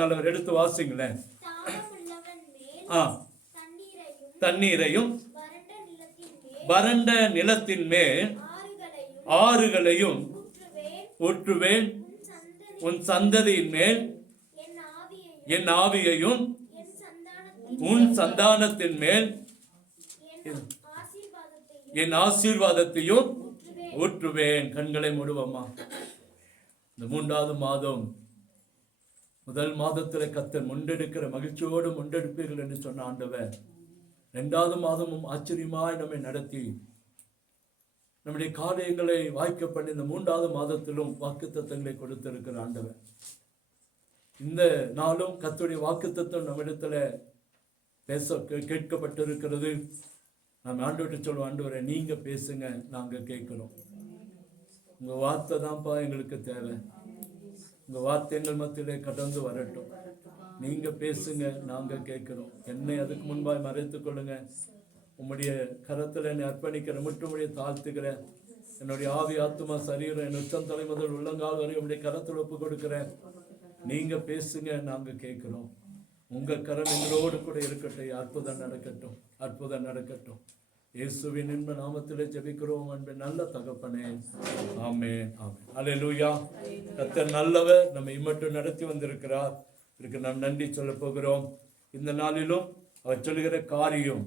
நல்லவர் எடுத்து வாசிங்களேன். தண்ணீரையும் வறண்ட நிலத்தின் மேல் ஆறுகளையும் ஊற்றுவேன். உன் சந்ததியின் மேல் என் ஆவியையும் உன் சந்தானத்தின் மேல் என் ஆசீர்வாதத்தையும் ஊற்றுவேன். கண்களை மூடுவோமா. இந்த 3வது மாதம், முதல் மாதத்துல கர்த்தர் முண்டெடுக்கிற மகிழ்ச்சியோடு முண்டெடுப்பீர்கள் என்று சொன்ன ஆண்டவர் 2வது மாதமும் ஆச்சரியமாய் நம்மை நடத்தி நம்முடைய காரியங்களை வாய்க்க பண்ணி இந்த 3வது மாதத்திலும் வாக்குத்தத்தங்களை கொடுத்திருக்கிற ஆண்டவர். இந்த நாளும் கர்த்தருடைய வாக்குத்தத்தம் நம்மிடத்துல கேட்கப்பட்டிருக்கிறது. நாம் ஆண்டவர்கிட்ட சொல்லுவோம், ஆண்டவரை நீங்க பேசுங்க, நாங்க கேட்கிறோம். உங்க வார்த்தை தான்ப்பா எங்களுக்கு தேவை. உங்க வார்த்தை எங்கள் மத்தியிலே கடந்து வரட்டும். நீங்க பேசுங்க, நாங்க கேட்கிறோம். என்னை அதுக்கு முன்பாய் மறைத்துக் கொள்ளுங்க. உம்முடைய கரத்தில் என்னை அர்ப்பணிக்கிற முற்றுமுடியை தாழ்த்துக்கிறேன். என்னுடைய ஆவி ஆத்மா சரீரம் என் உச்சம் தலை முதல் உள்ளங்கால் வரை உங்களுடைய கரத்தில் ஒப்பு கொடுக்கிறேன். நீங்க பேசுங்க, நாங்க கேட்கிறோம். உங்க கரம் எங்களோடு கூட இருக்கட்டும். அற்புதம் நடக்கட்டும், அற்புதம் நடக்கட்டும். இயேசுவின் இன்ப நாமத்திலே ஜெபிக்கிறோம் அன்பின் நல்ல தகப்பனே. ஆமென், ஆமென். அல்லேலூயா. கர்த்தர் நல்லவர், நம்மை மட்டும் நடத்தி வந்திருக்கிறார். இதுக்கு நாம் நன்றி சொல்ல போகிறோம். இந்த நாளிலும் அவர் சொல்லுகிற காரியம்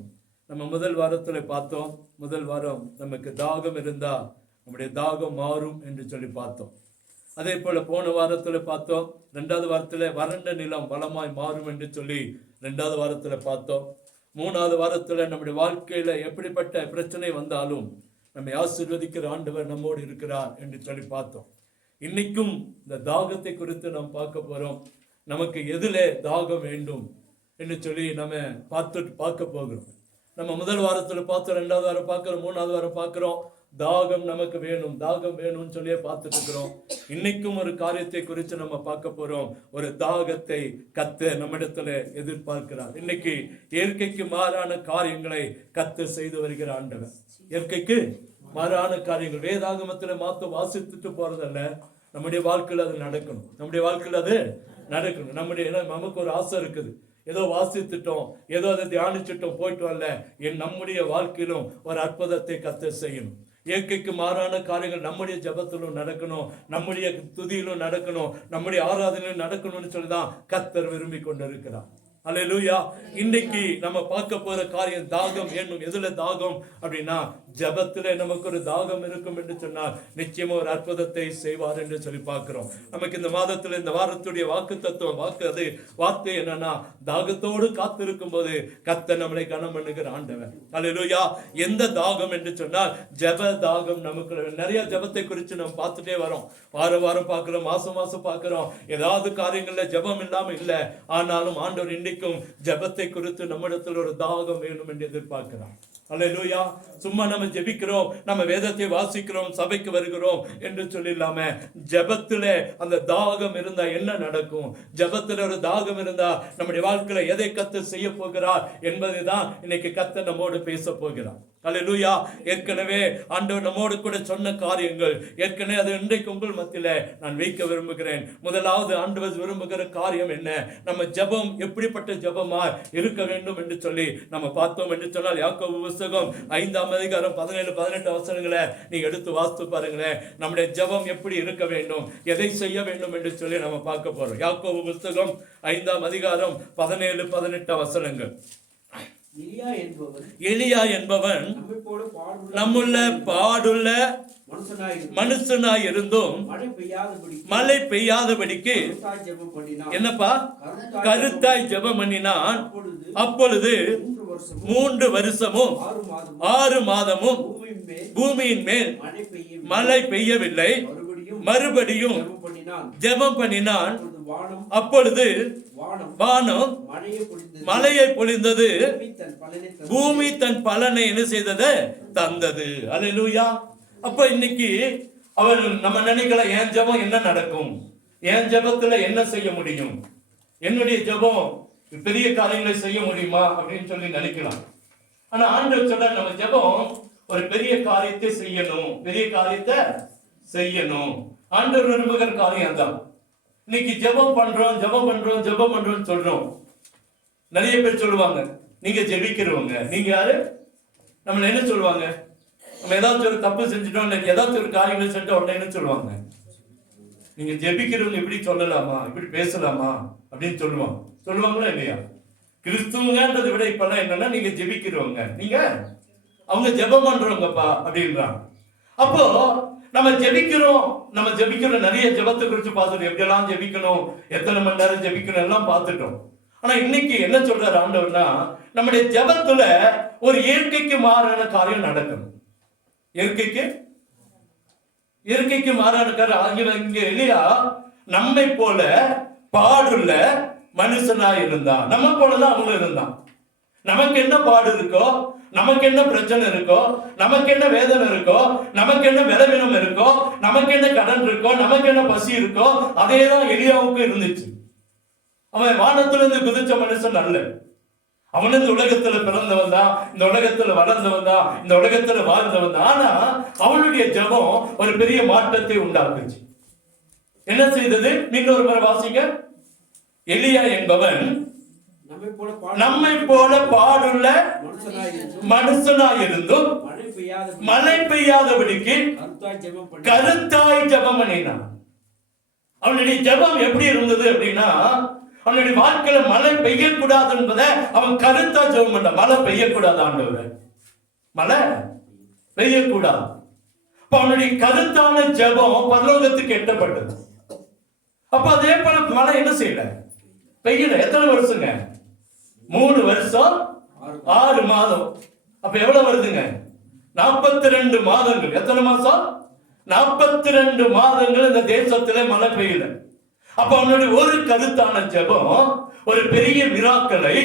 நம்ம முதல் வாரத்துல பார்த்தோம். முதல் வாரம் நமக்கு தாகம் இருந்தா நம்முடைய தாகம் மாறும் என்று சொல்லி பார்த்தோம். அதே போல போன வாரத்துல பார்த்தோம். 2வது வாரத்துல வறண்ட நிலம் வளமாய் மாறும் என்று சொல்லி 2வது வாரத்துல பார்த்தோம். 3வது வாரத்துல நம்முடைய வாழ்க்கையில எப்படிப்பட்ட பிரச்சனை வந்தாலும் நம்மை ஆசீர்வதிக்கிற ஆண்டவர் நம்மோடு இருக்கிறார் என்று சொல்லி பார்த்தோம். இன்னைக்கும் இந்த தாகத்தை குறித்து நாம் பார்க்க போறோம். நமக்கு எதுல தாகம் வேண்டும் என்று சொல்லி நம்ம பார்க்க போகிறோம். நம்ம முதல் வாரத்துல பார்த்தோம், 2வது வாரம் பார்க்கிறோம், 3வது வாரம் பார்க்கிறோம். தாகம் நமக்கு வேணும், தாகம் வேணும்னு சொல்லியே பார்த்துட்டு இருக்கிறோம். இன்னைக்கும் ஒரு காரியத்தை குறித்து நம்ம பார்க்க போறோம். ஒரு தாகத்தை கர்த்தர் நம்மிடத்துல எதிர்பார்க்கிறார். இன்னைக்கு இயற்கைக்கு மாறான காரியங்களை கர்த்தர் செய்து வருகிற ஆண்டவர். இயற்கைக்கு மாறான காரியங்கள் வேதாகமத்துல வாசித்துட்டு போறதல்ல, நம்முடைய வாழ்க்கையில் அது நடக்கணும். நம்முடைய வாழ்க்கையில் அது நடக்கணும். நமக்கு ஒரு ஆசை இருக்குது. ஏதோ வாசித்துட்டோம், ஏதோ அதை தியானிச்சுட்டோம், போயிட்டு வரல. நம்முடைய வாழ்க்கையிலும் ஒரு அற்புதத்தை கர்த்தர் செய்யணும். இயற்கைக்கு மாறான காரியங்கள் நம்முடைய ஜெபத்திலும் நடக்கணும், நம்முடைய துதியிலும் நடக்கணும், நம்முடைய ஆராதனையிலும் நடக்கணும்னு சொல்லிதான் கர்த்தர் விரும்பி கொண்டிருக்கிறார். அல்லேலூயா. இன்னைக்கு நம்ம பார்க்க போற காரியம் தாகம் என்னும். எதுல தாகம் அப்படின்னா ஜெபத்துல நமக்கு ஒரு தாகம் இருக்கும் என்று சொன்னால் நிச்சயமா ஒரு அற்புதத்தை செய்வார் என்று சொல்லி பார்க்கிறோம். நமக்கு இந்த மாதத்துல இந்த வாரத்துடைய வாக்கு தத்துவம் வார்த்தை என்னன்னா, தாகத்தோடு காத்திருக்கும் போது கர்த்தர் நம்மளை கனம் பண்ணுகிற ஆண்டவர். அல்லேலூயா. எந்த தாகம் என்று சொன்னால் ஜெப தாகம். நமக்கு நிறைய ஜெபத்தை குறித்து நம்ம பார்த்துட்டே வரோம். வாரம் பார்க்கிறோம், மாசம் பார்க்கிறோம். ஏதாவது காரியங்கள்ல ஜெபம் இல்லாம இல்ல. ஆனாலும் ஆண்டவர் இன்றைக்கும் ஜெபத்தை குறித்து நம்மிடத்தில் ஒரு தாகம் வேணும் என்று எதிர்பார்க்கிறார். அல்லேலூயா. சும்மா நம்ம ஜெபிக்கிறோம், நம்ம வேதத்தை வாசிக்கிறோம், சபைக்கு வருகிறோம் என்று சொல்லிடலாம, ஜெபத்துல அந்த தாகம் இருந்தா என்ன நடக்கும்? ஜெபத்துல ஒரு தாகம் இருந்தா நம்முடைய வாழ்க்கையில எதை கர்த்தர் செய்ய போகிறார் என்பதுதான் இன்னைக்கு கர்த்தர் நம்மோடு பேச போகிறார். அல்லேலூயா. ஏற்கனவே ஆண்டவர் நம்மோடு கூட சொன்ன காரியங்கள் ஏற்கனவே அது இன்றைக்கு உங்கள் மத்தியில நான் வைக்க விரும்புகிறேன். முதலாவது ஆண்டவர் விரும்புகிற காரியம் என்ன? நம்ம ஜெபம் எப்படிப்பட்ட ஜெபமா இருக்க வேண்டும் என்று சொல்லி நம்ம பார்த்தோம் என்று சொன்னால், யாக்கோபு புத்தகம் 5ஆம் அதிகாரம் 17-18 வசனங்களை நீங்க எடுத்து வாசித்து பாருங்களேன். நம்முடைய ஜெபம் எப்படி இருக்க வேண்டும், எதை செய்ய வேண்டும் என்று சொல்லி நம்ம பார்க்க போறோம். யாக்கோபு புத்தகம் 5ஆம் அதிகாரம் 17-18 வசனங்கள். எலியா என்பவன் நம்முள்ள பாடுள்ள மனுஷனாய் இருந்தும் மழை பெய்யாதபடிக்கு என்னப்பா கருத்தாய் ஜெபம் பண்ணினான். அப்பொழுது 3 வருஷமும் 6 மாதமும் பூமியின் மேல் மழை பெய்யவில்லை. மறுபடியும் ஜெபம் பண்ணினான். அப்பொழுது வானம் மழையை பொழிந்தது, பூமி தன் பலனை என்ன செய்தது? தந்தது. அல்லேலூயா. அப்ப இன்னைக்கு அவர் நம்ம நினைக்கல, என் ஜெபம் என்ன நடக்கும், என் ஜெபத்துல என்ன செய்ய முடியும், என்னுடைய ஜெபம் பெரிய காரியங்களை செய்ய முடியுமா அப்படின்னு சொல்லி நினைக்கலாம். ஆனா ஆண்டவர் சொல்ற நம்ம ஜெபம் ஒரு பெரிய காரியத்தை செய்யணும், பெரிய காரியத்தை செய்யணும். ஆண்டவர் விரும்புகிற காரியம் தான். இன்னைக்கு ஜெபம் பண்றோம் சொல்றோம். நிறைய பேர் சொல்லுவாங்க, நீங்க ஜெபிக்கிறவங்க. நீங்க யாரு? நம்மள என்ன சொல்லுவாங்க? நம்ம ஏதாச்சும் ஒரு தப்பு செஞ்சுட்டோம், ஏதாச்சும் ஒரு காரியங்களை செஞ்சுட்டோம், உடனே என்ன சொல்லுவாங்க? நீங்க ஜெபிக்கிறவங்க இப்படி சொல்லலாமா, இப்படி பேசலாமா அப்படின்னு சொல்லுவாங்களா இல்லையா? கிறிஸ்துவங்கன்றதை விட இப்பெல்லாம் என்னன்னா, நீங்க ஜெபிக்கிறவங்க, நீங்க அவங்க ஜெபம் பண்றவங்கப்பா அப்படின்றாங்க. அப்போ நம்ம ஜெபிக்கிற நிறைய ஜெபத்தை குறித்து பார்த்துட்டோம். எப்படியெல்லாம் ஜெபிக்கணும், எத்தனை மணி நேரம் ஜெபிக்கணும் எல்லாம் பார்த்துட்டோம். ஆனா இன்னைக்கு என்ன சொல்றாரு ஆண்டவர்னா, நம்முடைய ஜெபத்துல ஒரு இயற்கைக்கு மாறான காரியம் நடக்கணும். இயற்கைக்கு மாறான காரியம். இங்க எலியா நம்மை போல பாடுள்ள மனுஷனா இருந்தான். நம்ம போலதான் அவங்களும் இருந்தான். நமக்கு என்ன பாடு இருக்கோ, நமக்கு என்ன பிரச்சனை இருக்கோ, நமக்கு என்ன வேதனை இருக்கோ, நமக்கு என்ன பலவீனம் இருக்கோ, நமக்கு என்ன கடன் இருக்கோ, நமக்கு என்ன பசி இருக்கோ, அதேதான் எலியாவுக்கு இருந்துச்சு. அவன் வானத்திலிருந்து குதிச்ச மனுஷன் அல்ல. அவன் இந்த உலகத்துல பிறந்தவன் தான், இந்த உலகத்துல வளர்ந்தவன் தான், இந்த உலகத்துல வாழ்ந்தவன் தான். ஆனா அவனுடைய ஜெபம் ஒரு பெரிய மாற்றத்தை உண்டாக்குச்சு. என்ன செய்தது? நீங்க ஒரு முறை வாசிங்க. எலியா என்பவன் நம்மை போல பாடுள்ள மனுஷனாயிருந்தும் மழை பெய்யாதபடிக்கு கருத்தாய் ஜெபம் பண்ணினான். அவனுடைய ஜெபம் எப்படி இருந்தது அப்படின்னா, அவனுடைய வாழ்க்கையில மழை பெய்யக்கூடாது என்பதை அவன் கருத்தா ஜெபம் பண்ண. மழை பெய்யக்கூடாது ஆண்டவரே, மழை பெய்யக்கூடாது. அவனுடைய கருத்தான ஜெபம் பரலோகத்துக்கு எட்டப்பட்டது. அப்ப அதே போல மழை என்ன செய்யல, பெய்யல. எத்தனை வருஷங்க? 3 வருஷம் 6 மாதம். அப்ப எவ்வளவு வருதுங்க? 42 மாதங்கள். எத்தனை மாசம்? 42 மாதங்கள் இந்த தேசத்துல மழை பெய்யல. அப்ப அவனுடைய ஒரு கருத்தான ஜெபம் ஒரு பெரிய மிராக்களை,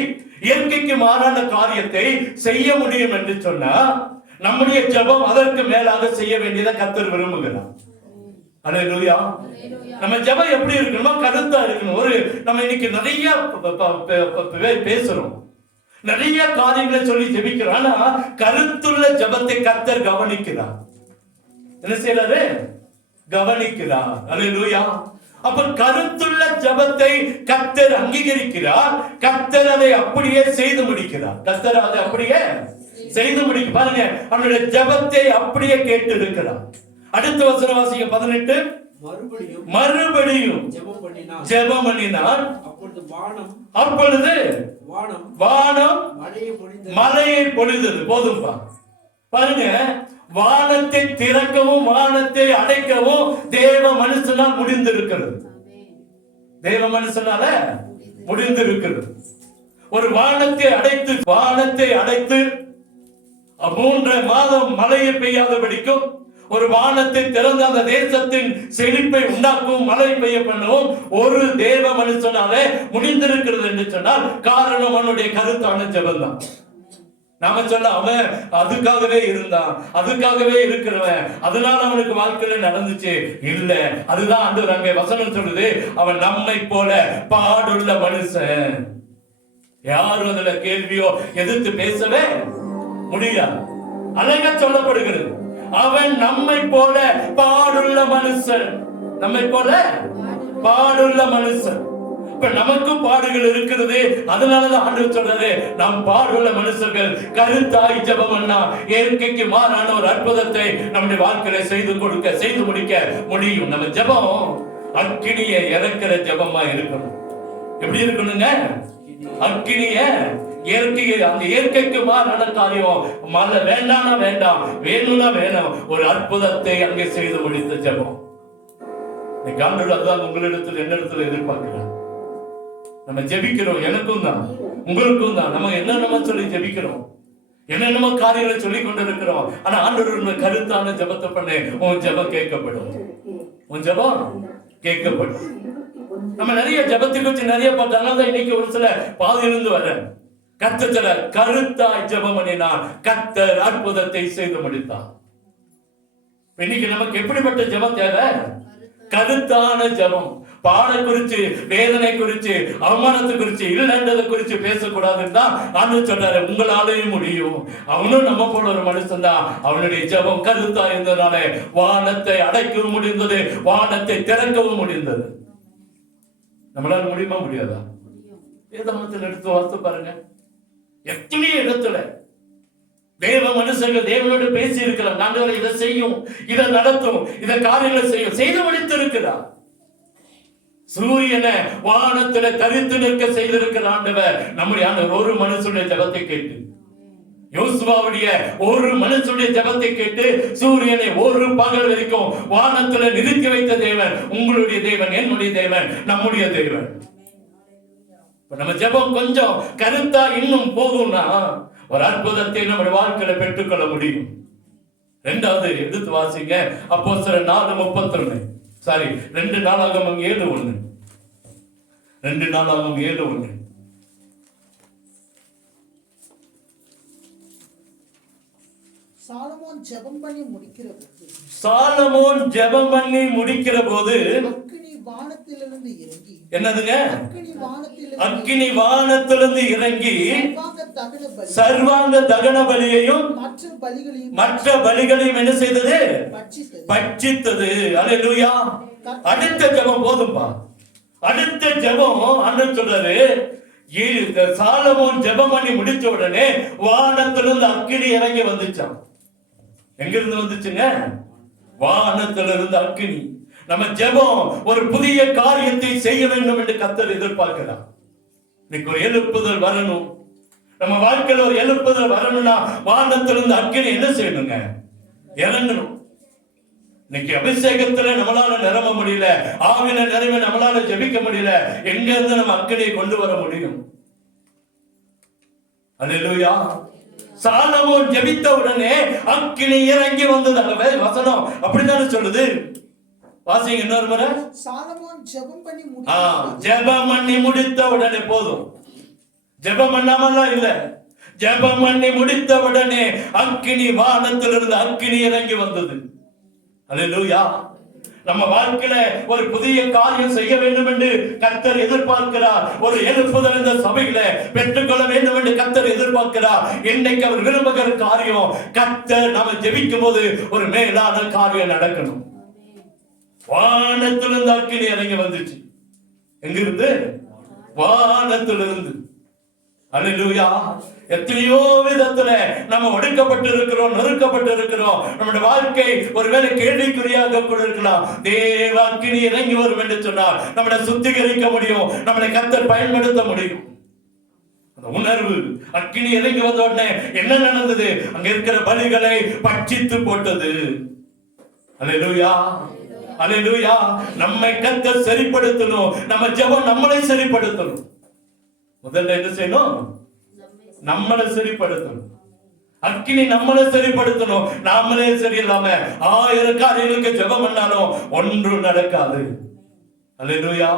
இயற்கைக்கு மாறான காரியத்தை செய்ய முடியும் என்று சொன்னா, நம்முடைய ஜெபம் அதற்கு மேலாக செய்ய வேண்டியதை கர்த்தர் விரும்புகிறார். அல்லேலூயா. நம்ம ஜெபம் எப்படி இருக்கணுமா? கருத்தா இருக்கணும். நம்ம இன்னைக்கு நிறைய பேசுறோம், நிறைய காரியங்களை சொல்லி ஜெபிக்கிறோம். ஆனா கருத்துள்ள ஜெபத்தை கர்த்தர் கவனிக்கிறார். என்ன செய்யறாரு? கவனிக்கிறார். அல்லேலூயா. அப்ப கருத்துள்ள ஜெபத்தை கர்த்தர் அங்கீகரிக்கிறார். கர்த்தர் அதை அப்படியே செய்து முடிக்கிறார். கர்த்தர் அதை அப்படியே செய்து முடிக்க. பாருங்க, அவனுடைய ஜெபத்தை அப்படியே கேட்டு இருக்கிறார். அடுத்த வசனம் வாசிங்க. 18. மறுபடியும் ஜெபம் பண்ணினார். அப்பொழுது வானம் மழையை பொழிந்தது. போதும்பா. பாருங்க, வானத்தை திறக்கவும் வானத்தை அடைக்கவும் தேவ மனுஷனால் முடிந்திருக்கிறது. தேவ மனுஷனால முடிந்திருக்கிறது. ஒரு வானத்தை அடைத்து 3 மாதம் மழையை பெய்யாதபடிக்கும், ஒரு வானத்தை திறந்து அந்த தேசத்தின் செழிப்பை உண்டாக்கவும் மழை பெய்ய பண்ணவும் ஒரு தேவ மனுஷனாலே முடிந்திருக்கிறது என்று சொன்னால், காரணம் அவனுடைய கருத்தான ஜெபம் தான். நாம சொல்ல அவன் அதுக்காகவே இருந்தான், அதுக்காகவே இருக்கிறவன், அதனால அவனுக்கு வாழ்க்கையில நடந்துச்சு இல்ல. அதுதான் ஆண்டவர் அங்கே வசனம் சொல்லுது, அவன் நம்மை போல பாடுள்ள மனுஷன். யாரும் அதுல கேள்வியோ எதிர்த்து பேசவே முடியாது. அழகா சொல்லப்படுகிறது, அவன் நம்மை போல பாடுள்ள மனுஷன். நம்மை போல பாடுள்ள மனுஷன். இப்ப நமக்கும் பாடுகள் இருக்கிறது. அதனாலதான் ஆண்டவர் சொல்றாரு, நாம் பாடுள்ள மனுஷர்கள் கருத்தாய் ஜெபம் பண்ணா இயற்கைக்கு மாறான ஒரு அற்புதத்தை நம்முடைய வாழ்க்கையில செய்து முடிக்க முடியும். நம்ம ஜெபம் அக்கினியை இறக்கிற ஜெபமா இருக்கணும். எப்படி இருக்கணுங்க? அக்கினிய அந்த இயற்கைக்கு மாறான காரியம். மழை வேண்டாம்னா வேண்டாம், வேணும்னா வேணும். ஒரு அற்புதத்தை அங்கே செய்து முடித்த ஜெபம். அதுதான் உங்களிடத்தில் என்னிடத்துல எதிர்பார்க்கிறேன். நம்ம ஜெபிக்கிறோம், எனக்கும் தான் உங்களுக்கும் தான். நம்ம என்னென்ன சொல்லி ஜெபிக்கிறோம், என்னென்னமோ காரியங்களை சொல்லி கொண்டு இருக்கிறோம். ஆனா ஆண்டவர் கருத்தான ஜெபத்தை பண்ண உன் ஜெபம் கேட்கப்படும். உன் ஜெபம் கேட்கப்படும். நம்ம நிறைய ஜெபத்தை குறித்து நிறைய பார்த்தாங்க. இன்னைக்கு ஒரு சில பாதியிலிருந்து வர கர்த்தர் கருத்தாய் ஜெபம் பண்ணினார், கர்த்தர் அற்புதத்தை செய்து முடித்தார். இன்னைக்கு நமக்கு எப்படிப்பட்ட ஜெபம் தேவை? கருத்தான ஜெபம். பாட குறிச்சு, வேதனை குறிச்சு, அவமானத்தை குறிச்சு, இல்லைன்றதை குறிச்சு பேசக்கூடாதுன்னு தான் ஆண்டவர் சொல்றாரு. உங்களாலேயும் முடியும். அவனும் நம்ம போல ஒரு மனுஷன் தான். அவனுடைய ஜெபம் கருத்தா இருந்ததுனால வானத்தை அடைக்கவும் முடிந்தது, வானத்தை திறக்கவும் முடிந்தது. நம்மளால முடியுமா முடியாதா? வேதாகமத்தில் எடுத்து வார்த்தை பாருங்க. எத்தனை இடத்துல தேவ மனுஷர்கள் தேவனோடு பேசி இருக்கலாம். நாங்கள் இதை செய்யும், இதை நடத்தும், இதை காரியங்களை செய்து முடித்து இருக்கிறார். சூரியனை வானத்துல தரித்து நிற்க செய்திருக்கிற ஆண்டவர் நம்முடைய ஆண்டவர் ஒரு மனுஷனுடைய ஜெபத்தை கேட்டு, யோசுவாவுடைய ஒரு மனுஷனுடைய ஜெபத்தை கேட்டு சூரியனை ஒரு பகல் வரைக்கும் வானத்துல நிறுத்தி வைத்த தேவன் உங்களுடைய தேவன், என்னுடைய தேவன், நம்முடைய தேவன். நம்ம ஜெபம் கொஞ்சம் கருத்தா இன்னும் போகும்னா ஒரு அற்புதத்தை நம்முடைய வாழ்க்கையில பெற்றுக்கொள்ள முடியும். இரண்டாவது எடுத்து வாசிங்க. அப்போஸ்தலர் 4:31. சாரி, 2 நாளாகமம் 7:1. 2 நாளாகமம் 7:1. சாலமோன் ஜெபம் பண்ணி முடிக்கிற போது அக்கினி வானத்திலிருந்து இறங்கி, என்னதுங்க? அக்கினி வானத்திலிருந்து இறங்கி சர்வாங்க தகன பலியையும் மற்ற பலிகளையும் என்ன செய்தது? பட்சித்தது. அல்லேலூயா. அடுத்த ஜெபம் போதும்பா. அடுத்த ஜெபம் அண்ணன் சொல்றாரு, சாலமோன் ஜெபம் பண்ணி முடிச்ச உடனே வானத்திலிருந்து அக்கினி இறங்கி வந்துச்சான். எங்க இருந்து வந்துச்சுங்க? வானத்திலிருந்து அக்கினி. நம்ம ஜெபம் ஒரு புதிய காரியத்தை செய்ய வேண்டும் என்று கர்த்தர் எதிர்பார்க்கிறார். இன்னைக்கு ஒரு எழுப்புதல் வரணும். நம்ம வாழ்க்கையில் ஒரு எழுப்புதல் வரணும்னா வானத்திலிருந்து அக்கினி என்ன செய்யணுங்க? இறங்கணும். இன்னைக்கு அபிஷேகத்துல நம்மளால நிரம்ப முடியல, ஆவின நிறைவை நம்மளால ஜெபிக்க முடியல. எங்க இருந்து நம்ம அக்கினியை கொண்டு வர முடியும்? அல்லேலூயா. சாலமோன் ஜெபித்த உடனே அக்கினி இறங்கி வந்தது. வசனம் அப்படித்தானே சொல்லுது. வாசிங்க இன்னொரு முறை. சாலமோன் ஜெபம் பண்ணி முடித்த உடனே போதும். ஜெபம் பண்ணாமலாம் இல்ல, ஜெபம் பண்ணி முடித்த உடனே அக்கினி வானத்திலிருந்து அக்கினி இறங்கி வந்தது. அல்லேலூயா. நம்ம வாழ்க்கையில ஒரு புதிய காரியம் செய்ய வேண்டும் என்று கர்த்தர் எதிர்பார்க்கிறார். ஒரு எழுப்புதல் இந்த சபையில பெற்றுக்கொள்ள வேண்டும் என்று கர்த்தர் எதிர்பார்க்கிறார். இன்னைக்கு அவர் விரும்புகிற காரியம், கர்த்தர் நாம ஜெபிக்கும் போது ஒரு மேலான காரியம் நடக்கணும். வானத்திலிருந்து அக்கினி இறங்கி வந்துச்சு. எங்கிருந்து? வானத்திலிருந்து. அல்லேலூயா. எத்தனையோ விதத்துல நம்ம ஒடுக்கப்பட்டு இருக்கிறோம், நெருக்கப்பட்டு இருக்கிறோம். நம்முடைய வாழ்க்கை ஒருவேளை கேள்விக்குறியாக கூட இருக்கலாம். தேவ அக்கினி இறங்கி வரும் என்று சொன்னால் நம்மளை சுத்திகரிக்க முடியும், நம்மளை கர்த்தர் பயன்படுத்த முடியும். அந்த உணர்வு அக்கினி இறங்கி வந்த உடனே என்ன நடந்தது? அங்க இருக்கிற பலிகளை பட்சித்து போட்டது. அல்லேலூயா. அல்லேலூயா. நம்மை கர்த்தர் சரிப்படுத்தணும். நம்ம ஜெபம் நம்மளை சரிப்படுத்தணும். முதல்ல என்ன செய்யணும்? நம்மளை சரிப்படுத்தணும். அக்கினி நம்மளை சரிப்படுத்தணும். நாமளே சரியில்லாம 1000 காரியங்களுக்கு ஜெபம் பண்ணாலும் ஒன்றும் நடக்காது. அல்லேலூயா.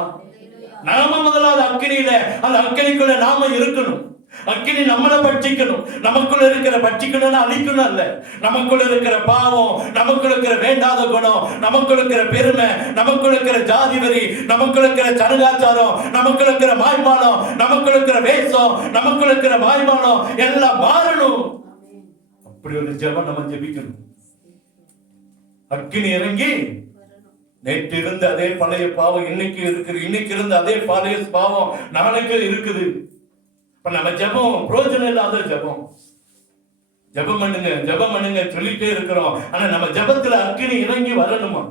நாம முதலாவது அக்கினியில, அந்த அக்கினிக்குள்ள நாம இருக்கணும். அக்கினி நம்மளை பட்சிக்கணும். நமக்குள்ள இருக்கிற பட்சிக்கணும்னு அழிக்கணும் அல்ல. நமக்குள்ள இருக்கிற பாவம், நமக்குள்ள இருக்கிற வேண்டாத குணம், நமக்குள்ள இருக்கிற பெருமை, நமக்குள்ள இருக்கிற ஜாதி வரி, நமக்குள்ள இருக்கிற சடங்காச்சாரம், நமக்குள்ள இருக்கிற மாய்மானம், நமக்குள்ள இருக்கிற வேஷம், நமக்குள்ள இருக்கிற மாய்மானம் எல்லாம் மாறணும். அப்படி ஒரு ஜெபம் நம்ம ஜெபிக்கணும். அக்கினி இறங்கி நேற்று இருந்த அதே பழைய பாவம் இன்னைக்கு இருக்குது, இன்னைக்கு இருந்த அதே பழைய பாவம் நாளைக்கு இருக்குது. இப்ப நம்ம ஜெபம் பிரயோஜனம் இல்லாத ஜெபம். ஜெபம் பண்ணுங்க சொல்லிட்டே இருக்கிறோம். ஆனா நம்ம ஜெபத்துல அக்கினி இறங்கி வரணுமா?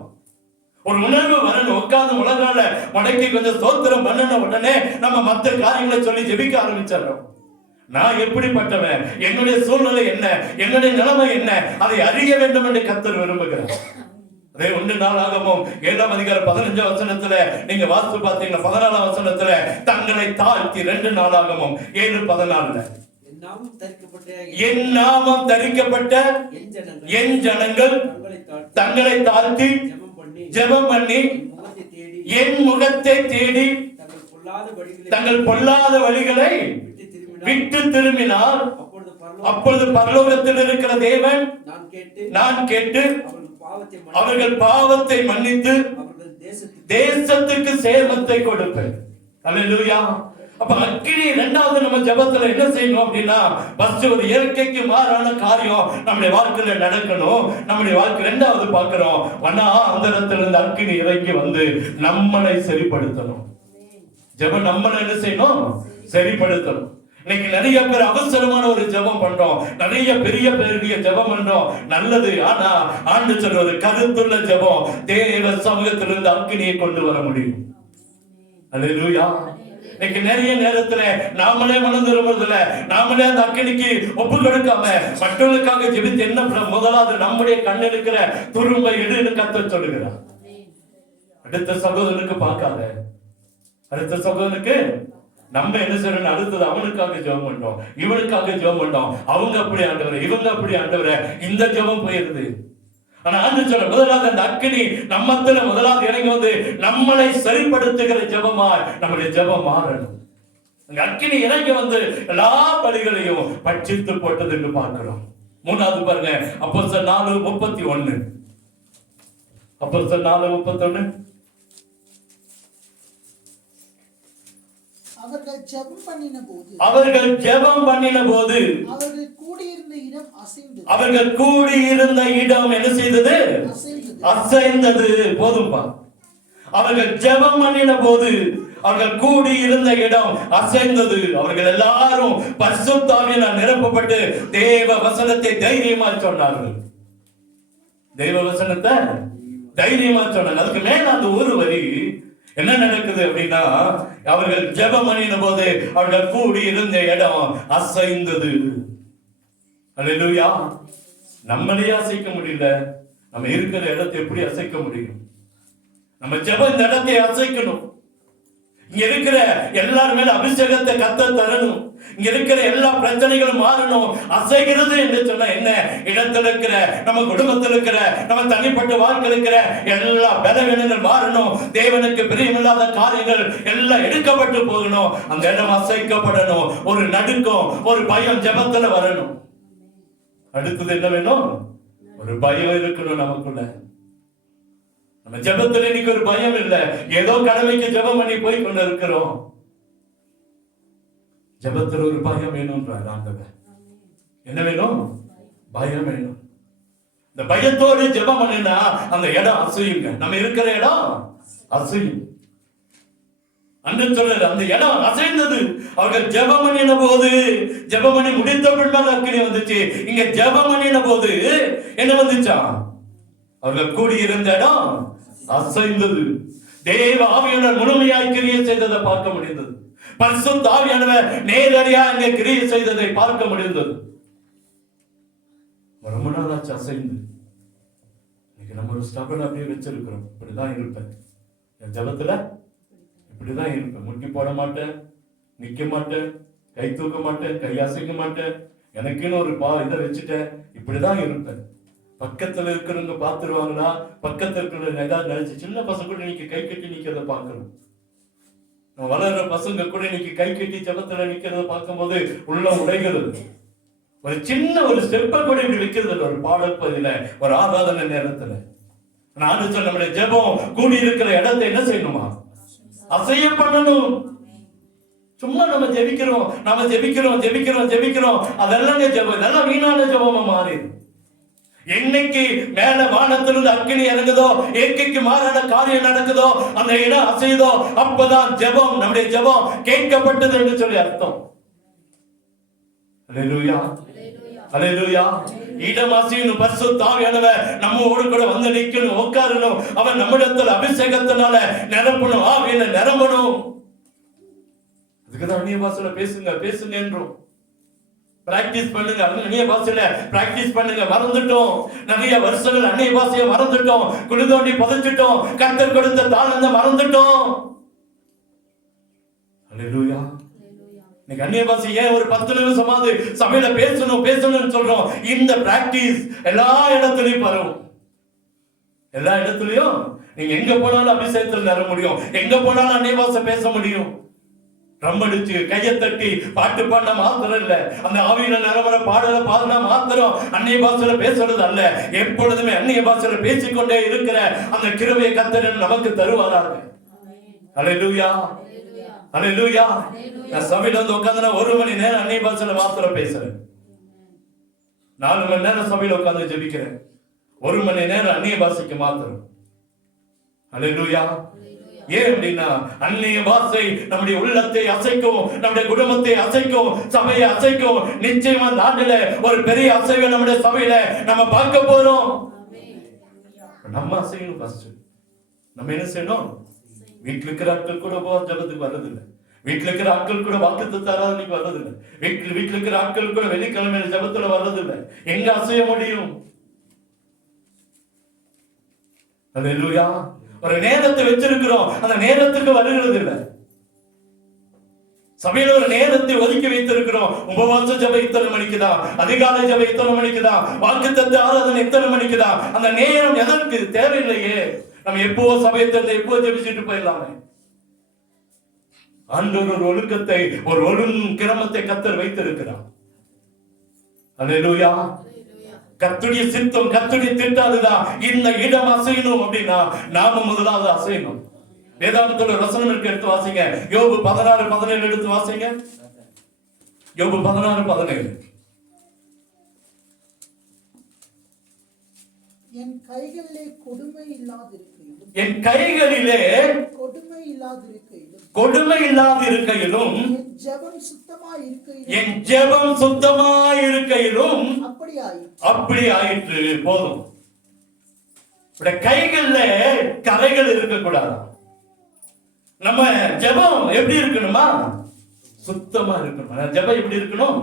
ஒரு உணர்வு வரணும். உட்கார்ந்து முழங்கால மடக்கி கொஞ்சம் ஸ்தோத்திரம் பண்ணன உடனே நம்ம மற்ற காரியங்களை சொல்லி ஜெபிக்க ஆரம்பிச்சிடறோம். நான் எப்படிப்பட்டவன், என்னுடைய சூழ்நிலை என்ன, என்னுடைய நிலைமை என்ன, அதை அறிய வேண்டும் என்று கர்த்தர் விரும்புகிறார். அதே 1 நாளாகமம் 7ஆம் அதிகாரம் 15ஆம் வசனத்துல நீங்க வாசித்து பார்த்தீங்கன்னா 14ஆம் வசனத்துல தங்களை தாழ்த்தி 2 நாளாகமம் 7:14 என் நாமம் தரிக்கப்பட்ட என் ஜனங்கள் தங்களை தாழ்த்தி ஜெபம் பண்ணி என் முகத்தை தேடி தங்கள் பொல்லாத வழிகளை விட்டு திரும்பினால் அப்பொழுது பரலோகத்தில் இருக்கிற தேவன் நான் கேட்டு அவர்கள் பாவத்தை மன்னித்து தேசத்துக்கு சேமத்தை கொடுப்பேன். அல்லேலூயா. அப்ப அக்கினி இரண்டாவது நம்ம ஜெபத்துல என்ன செய்யணும் அப்படின்னா, ஃபர்ஸ்ட் ஒரு இயற்கைக்கு மாறான காரியம் நம்முடைய வாழ்க்கையில நடக்கணும். நம்முடைய வாழ்க்கை இரண்டாவது பார்க்கிறோம், வனாந்தரத்திலிருந்து அக்கினி இறங்கி வந்து நம்மளை சரிப்படுத்தணும். ஜெபம் நம்மள என்ன செய்யணும்? சரிப்படுத்தணும். இன்னைக்கு நிறைய பேர் அவசரமான ஒரு ஜெபம் பண்றோம், நிறைய பெரிய ஜெபம் பண்றோம், நல்லது. ஆனா ஆண்டு சொல்வது கருத்துள்ள ஜெபம் தேவ சமூகத்திலிருந்து அக்கினியை கொண்டு வர முடியும். அல்லேலூயா. இன்னைக்கு நிறைய நேரத்துல நாமளே மனம் திரும்புறதில்ல, நாமளே அந்த அக்கினிக்கு ஒப்பு கொடுக்காம மற்றவர்களுக்காக ஜெபித்து என்ன முதலாவது நம்முடைய கண் இருக்கிற துரும்பை எடுன்னு கர்த்தர் சொல்லுகிறார். அடுத்த சகோதரனுக்கு பார்க்காத, அடுத்த சகோதரனுக்கு நம்ம என்ன செய்யணும்? அடுத்தது அவனுக்காக ஜெபம் பண்றோம், இவனுக்காக ஜெபம் பண்றோம், அவங்க அப்படி ஆண்டவரே, இவங்க அப்படி ஆண்டவரே, இந்த ஜெபம் போயிருது. ஆனா ஆண்டு சொல்ற முதலாவது அந்த அக்கினி நம்மத்துல முதலாவது இறங்கி வந்து நம்மளை சரிப்படுத்துகிற ஜெபமா நம்முடைய ஜெபம் மாறணும். அந்த அக்கினி இறங்கி வந்து எல்லா பலிகளையும் பட்சித்து போட்டது என்று பார்க்கிறோம். மூணாவது பாருங்க, அப்போஸ்தலர் 4:31. அப்போஸ்தலர் 4:31. அவர்கள் ஜெபம் பண்ணின போது அவர்கள் ஜெபம் பண்ணின போது அவர்கள் கூடியிருந்த இடம் அசைந்தது. அவர்கள் கூடியிருந்த இடம் என்ன செய்தது? அசைந்தது. போதும்பா. அவர்கள் ஜெபம் பண்ணின போது அவர்கள் கூடியிருந்த இடம் அசைந்தது. அவர்கள் எல்லாரும் பரிசுத்த ஆவியினால் நிரப்பப்பட்டு தேவ வசனத்தை தைரியமா சொன்னார்கள். தேவ வசனத்தை தைரியமா சொன்னாங்க. அதுக்கு மேல அந்த ஒரு வரி என்ன நடக்குது அப்படின்னா, அவர்கள் ஜெபம் பண்ணின போது அவர்கள் கூடி இருந்த இடம் அசைந்தது. அல்லேலூயா. நம்மளே அசைக்க முடியல, நம்ம இருக்கிற இடத்தை எப்படி அசைக்க முடியும்? நம்ம ஜெபம் இந்த இடத்தை அசைக்கணும். இங்க இருக்கிற எல்லாரும் மேல அபிஷேகத்தை கர்த்தர் தரணும். இங்க இருக்கிற எல்லா பிரச்சனைகளும் மாறணும். அசைகிறது என்று சொன்னா என்ன? இடத்துல இருக்கிற, நம்ம குடும்பத்தில் இருக்கிற, நம்ம தனிப்பட்ட வாழ்க்கையில் இருக்கிற எல்லா பலவீனங்கள் மாறணும். தேவனுக்கு பிரியமில்லாத காரியங்கள் எல்லாம் எடுக்கப்பட்டு போகணும். அந்த இடம் அசைக்கப்படணும். ஒரு நடுக்கம், ஒரு பயம் ஜெபத்துல வரணும். அடுத்தது என்ன வேணும்? ஒரு பயம் இருக்கணும் நமக்குள்ள. நம்ம ஜெபத்துல இன்னைக்கு ஒரு பயம் இல்ல, ஏதோ கடமைக்கு ஜெபம் பண்ணி போய் கொண்டு இருக்கிறோம். ஜெபத்துல ஒரு பயம் வேணும்ன்றார் ஆண்டவர். என்ன வேணும்? பயம் வேணும். இந்த பயத்தோடு ஜெபம் பண்ணினா அந்த இடம் அசையுங்க. நம்ம இருக்கிற இடம் அசையும். அன்று சொல்றாரு, அந்த இடம் அசைந்தது. அவர்கள் ஜெபம் பண்ணின போது, ஜெபம் பண்ணி முடித்த பின்பாக அக்கினி வந்துச்சு. இங்க ஜெபம் பண்ணின போது என்ன வந்துச்சா? அவர்கள் கூடியிருந்த இடம் அசைந்தது. தேவ ஆவியானவர் முழுமையாய் கிரியை செய்ததை பார்க்க முடிந்தது. பரிசுத்த ஆவியானவர் நேரடியா அங்கே கிரியை செய்ததை பார்க்க முடிந்தது. ரொம்ப நாள் ஆச்சு அசைந்து. இன்னைக்கு நம்ம ஒரு ஸ்டபன் அப்படியே வச்சிருக்கிறோம். இப்படிதான் இருப்பேன் என் ஜபத்துல, இப்படிதான் இருப்பேன். முட்டி போட மாட்டேன், நிக்க மாட்டேன், கை தூக்க மாட்டேன், கை அசைக்க மாட்டேன், எனக்குன்னு ஒரு இதை வச்சுட்டேன், இப்படிதான் இருப்பேன். பக்கத்துல இருக்கிறவங்க பாத்துருவாங்களா, பக்கத்துல இருக்கிற ஏதாவது நினைச்சு, சின்ன பசங்க கூட இன்னைக்கு கை கட்டி நிக்கிறத பாக்கணும். வளர்ற பசங்க கூட இன்னைக்கு கை கட்டி ஜபத்துல நிக்கிறத பார்க்கும் போது உள்ள உடைகிறது. ஒரு சின்ன ஒரு ஸ்டெப்பை கூட இப்படி வைக்கிறது ஒரு பாடப்பதில, ஒரு ஆராதனை நேரத்துல. நான் சொல்ல, நம்முடைய ஜெபம் கூடி இருக்கிற இடத்தை என்ன செய்யணுமா? அசைய பண்ணணும். சும்மா நம்ம ஜெபிக்கிறோம், நம்ம ஜெபிக்கிறோம் ஜெபிக்கிறோம் ஜெபிக்கிறோம், அதெல்லாம் ஜெபம், இதெல்லாம் வீணான ஜெபமா மாறிடும். என்னைக்கு மேல வானத்திலிருந்து அக்கினி இறங்குதோ, இயற்கைக்கு மாறான காரியம் நடக்குதோ, அந்த இடம் அசையுதோ, அப்பதான் ஜெபம், நம்முடைய ஜெபம் கேட்கப்பட்டது என்று சொல்லி அர்த்தம். அல்லேலூயா, அல்லேலூயா. இடம் அசையணும். பரிசுத்த ஆவியானவர் நம்மோடு கூட வந்து நிக்கணும், உட்காரணும். அவன் நம்மிடத்தில் அபிஷேகத்தினால நிரப்பணும், ஆவியில நிரம்பணும். அதுக்குதான் அந்நிய பாஷையில பேசுங்க பேசுங்க என்றோம். பிராக்டிஸ் பண்ணுங்க, அந்நிய பாஷையில பிராக்டிஸ் பண்ணுங்க. மறந்துட்டோம், நிறைய வருஷங்கள் அந்நிய பாஷையை மறந்துட்டோம், குளிதோண்டி புதைச்சிட்டோம், கர்த்தர் கொடுத்த தாளந்த மறந்துட்டோம். அல்லேலூயா. இன்னைக்கு அந்நிய பாஷை ஏன் ஒரு 10 நிமிஷமாவது சபையில பேசணும் பேசணும்னு சொல்றோம்? இந்த பிராக்டிஸ் எல்லா இடத்துலயும் பரவும். எல்லா இடத்துலயும் நீங்க எங்க போனாலும் அபிஷேகத்தில் நிற முடியும், எங்க போனாலும் அந்நிய பாஷை பேச முடியும். ரம்படிச்சு கையை தட்டி பாட்டு பாடின மாத்திரம் இல்ல, அந்த ஆவியில நிரம்பர பாடல பாடினா மாத்திரம் அந்நிய பாஷையில பேசுறது அல்ல. எப்பொழுதுமே அந்நிய பாஷையில பேசிக்கொண்டே இருக்கிற அந்த கிருபையை கர்த்தர் நமக்கு தருவாராக. அல்லேலூயா, அல்லேலூயா. நான் சபையில வந்து உட்கார்ந்து 1 மணி நேரம் அந்நிய பாஷையில மாத்திரம் பேசுறேன். 4 மணி நேரம் சபையில உட்கார்ந்து ஜெபிக்கிறேன். 1 மணி நேரம் அந்நிய பாஷைக்கு மாத்திரம். அல்லேலூயா. ஏன் அப்படின்னா அந்நிய பாஷை நம்முடைய உள்ளத்தை அசைக்கும், நம்முடைய குடும்பத்தை அசைக்கும், சபையை அசைக்கும். நிச்சயமா இந்த ஆண்டுல ஒரு பெரிய அசைவை நம்முடைய சபையில நம்ம பார்க்க போறோம். நம்ம அசையணும். ஃபர்ஸ்ட் நம்ம என்ன செய்யணும்? வீட்டுல இருக்கிற ஆட்கள் கூட ஜபத்துக்கு வர்றதில்லை, வீட்டுல இருக்கிற ஆட்கள் கூட வாக்குத்தத்த ஆராதனைக்கு வர்றதில்லை, வீட்டுல இருக்கிற ஆட்கள் கூட வெள்ளிக்கிழமையில ஜபத்துல வர்றதில்லை. எங்க அசைய முடியும்? அல்லேலூயா. ஒரு நேரத்தை வச்சிருக்கிறோம், அந்த நேரத்துக்கு வருகிறது இல்லை. சபையில ஒரு நேரத்தை ஒதுக்கி வைத்திருக்கிறோம். உபவாச ஜபம் இத்தனை மணிக்குதான், அதிகாலை ஜபம் இத்தனை மணிக்குதான், வாக்குத்தத்த ஆராதனை இத்தனை மணிக்குதான். அந்த நேரம் எதற்கு? தேவையில்லையே. நம்ம எப்போ சபையை திறந்து எப்போ ஜபிச்சுட்டு போயிடலாமே. ஆண்டவர் ஒரு ஒழுக்கத்தை, ஒரு கிரமத்தை கர்த்தர் வைத்திருக்கிறார். அல்லேலூயா. கர்த்தருடைய சித்தம், கர்த்தருடைய திட்டம் அதுதான். இந்த இடம் அசையணும் அப்படின்னா நாம முதலாவது அசையணும். வேதாந்தத்துல ஒரு வசனம் இருக்கு, எடுத்து வாசிங்க. யோபு 16:17 எடுத்து வாசிங்க. யோபு 16:17. என் கைகளிலே கொடுமை இல்லாதிருக்கையிலும், என் கைகளிலே கொடுமை இல்லாதிருக்கையிலும், கொடுமை இல்லாதிருக்கையிலும், என் ஜெபம் சுத்தமாய் இருக்கையிலும், என் ஜெபம் சுத்தமாய் இருக்கையிலும் அப்படி ஆயிற்று. போதும். கைகள்ல கரைகள் இருக்கக்கூடாது. நம்ம ஜெபம் எப்படி இருக்கணுமா? சுத்தமா இருக்கணும். ஜெபம் எப்படி இருக்கணும்?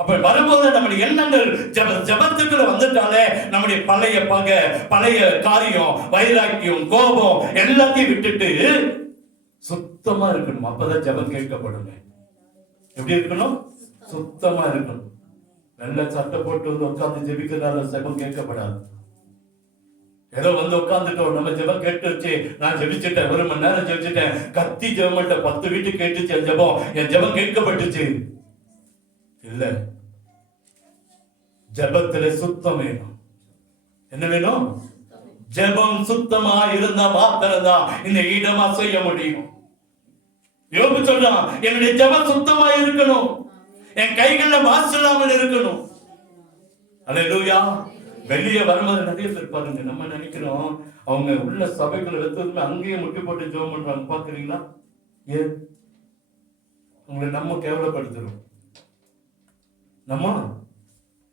அப்ப வரும்போது நம்முடைய எண்ணங்கள் ஜெபத்துக்குள்ள வந்துட்டாலே நம்முடைய பழைய பகை, பழைய காரியம், வைராக்கியம், கோபம் எல்லாத்தையும் விட்டுட்டு சுத்தமா இருக்கணும். அப்பதான் ஜெபம் கேட்கப்படுங்க. எப்படி இருக்கணும்? சுத்தமா இருக்கணும். நல்ல சட்டை போட்டு வந்து உட்கார்ந்து ஜெபிக்கிறதால ஜெபம் கேட்கப்படாது. ஏதோ வந்து உட்காந்துட்டோம், நம்ம ஜெபம் கேட்டுச்சு, நான் ஜெபிச்சுட்டேன், 1 மணி நேரம் ஜெபிச்சுட்டேன், கத்தி ஜெபம் 10 வீட்டுக்கு கேட்டுச்சு என் ஜெபம், என் ஜெபம் கேட்கப்பட்டுச்சு. இல்ல, ஜெபத்துல சுத்தம் வேணும். என்ன வேணும்? ஜெபம் சுத்தமா இருந்தா மாத்திரம்தான் இந்த இடமா செய்ய முடியும். யோபு சொல்றான், என்னுடைய ஜெபம் சுத்தமா இருக்கணும், என் கைகள்ல மாசு இல்லாமல் இருக்கணும். அல்லேலூயா. வெளியே வரும்போது நிறைய பேர் பாருங்க, நம்ம நினைக்கிறோம் அவங்க உள்ள சபைக்குள்ள வெத்ததுமே அங்கேயே முட்டி போட்டு ஜெபம் பண்றாங்க. பாக்குறீங்களா? ஏன்? உங்களை நம்ம கேவலப்படுத்துறோம். நம்ம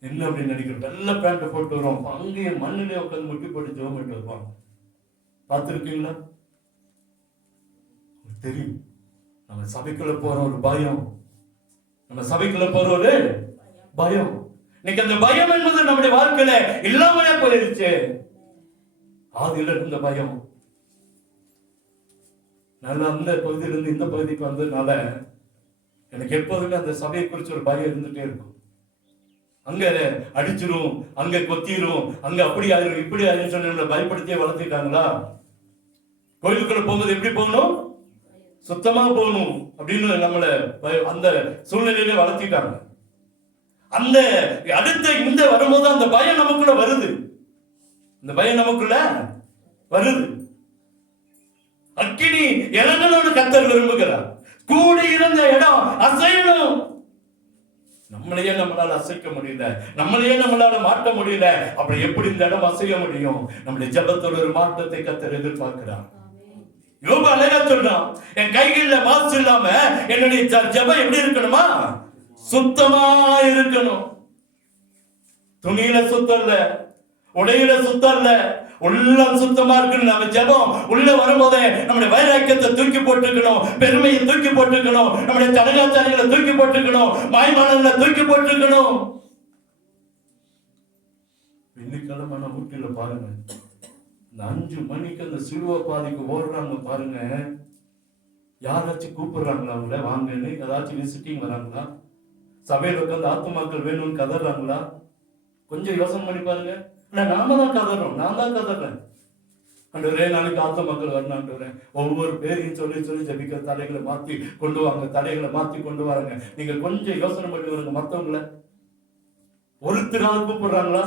என்ன அப்படின்னு நினைக்கிறோம்? வெள்ள பேண்ட் போட்டு வரோம், அங்கேயே மண்ணிலே உட்காந்து முட்டி போட்டு ஜெபம் பண்ணிட்டு வருவாங்க. பார்த்துருக்கீங்களா? தெரியும். நம்ம சபைக்குள்ள போற ஒரு பயம், நம்ம சபைக்குள்ள போற ஒரு பயம். இன்னைக்கு அந்த பயம் என்பது நம்முடைய வாழ்க்கையில இல்லாமலே போயிருச்சு. ஆதியில இருந்த பயம் நல்லா அந்த பகுதியிலிருந்து இந்த பகுதிக்கு வந்ததுனால எனக்கு எப்போதுமே அந்த சபையை குறிச்சு ஒரு பயம் இருந்துட்டே இருக்கும். அங்க அடிச்சிரும், அங்க கொத்திரும், அங்க அப்படி ஆயிரும், இப்படி ஆயிரும் சொல்லி பயப்படுத்தியே வளர்த்திட்டாங்களா? கோயிலுக்குள்ள போகும்போது எப்படி போகணும்? சுத்தமா போகணும் அப்படின்னு நம்மள அந்த சூழ்நிலையில வளர்த்திட்டாங்க. அந்த அடுத்த இந்த வரும்போது அந்த பயம் நமக்குள்ள வருது. இந்த பயம் நமக்குள்ள வருது. அக்கினி இறங்கணும்னு கர்த்தர் விரும்புகிறார். கூடி இருந்த இடம் அசையணும். நம்மளையே நம்மளால அசைக்க முடியல, நம்மளையே நம்மளால மாற்ற முடியல. அப்படி எப்படி இந்த இடம் அசைய முடியும்? நம்முடைய ஜெபத்தோட ஒரு மாற்றத்தை கர்த்தர் எதிர்பார்க்கிறார். யோபு அழகா சொல்றான், என் கைகள்ல மாசு இல்லாம என்னுடைய ஜெபம் எப்படி இருக்கணுமா? சுத்தமா இருக்கணும். துணியில சுத்தம் இல்ல, உடையில சுத்தம் இல்ல, உள்ளம் சுத்தமா இருக்கணும். நம்ம ஜெபம் உள்ள வரும்போதே நம்முடைய வைராக்கியத்தை தூக்கி போட்டுக்கணும், பெருமையை தூக்கி போட்டுக்கணும், நம்முடைய தடகாச்சாரிகளை தூக்கி போட்டுக்கணும், மாய்மானங்களை தூக்கி போட்டுக்கணும். வெள்ளிக்கிழமை வீட்டுல பாருங்க, இந்த 5 மணிக்கு அந்த சிலுவை பாதைக்கு ஓடுறாங்க பாருங்க. யாராச்சும் கூப்பிடுறாங்களா அவங்கள வாங்கன்னு? ஏதாச்சும் விசிட்டிங் வராங்களா? சபையில உட்காந்து ஆத்துமாக்கள் வேணும்னு கதறாங்களா? கொஞ்சம் யோசனை பண்ணி பாருங்க. நாம தான் கதறோம், நான் தான் கதறேன். ஆண்டவரே நாளைக்கு ஆத்துமாக்கள் வரணும் ஆண்டவரே. ஒவ்வொரு பேரையும் சொல்லி சொல்லி ஜெபிக்கிற தடைகளை மாத்தி கொண்டு வாங்க, தடைகளை மாத்தி கொண்டு வராங்க. நீங்க கொஞ்சம் யோசனை பண்ணி வருங்க. மற்றவங்கள ஒருத்தராவது கூப்பிடுறாங்களா?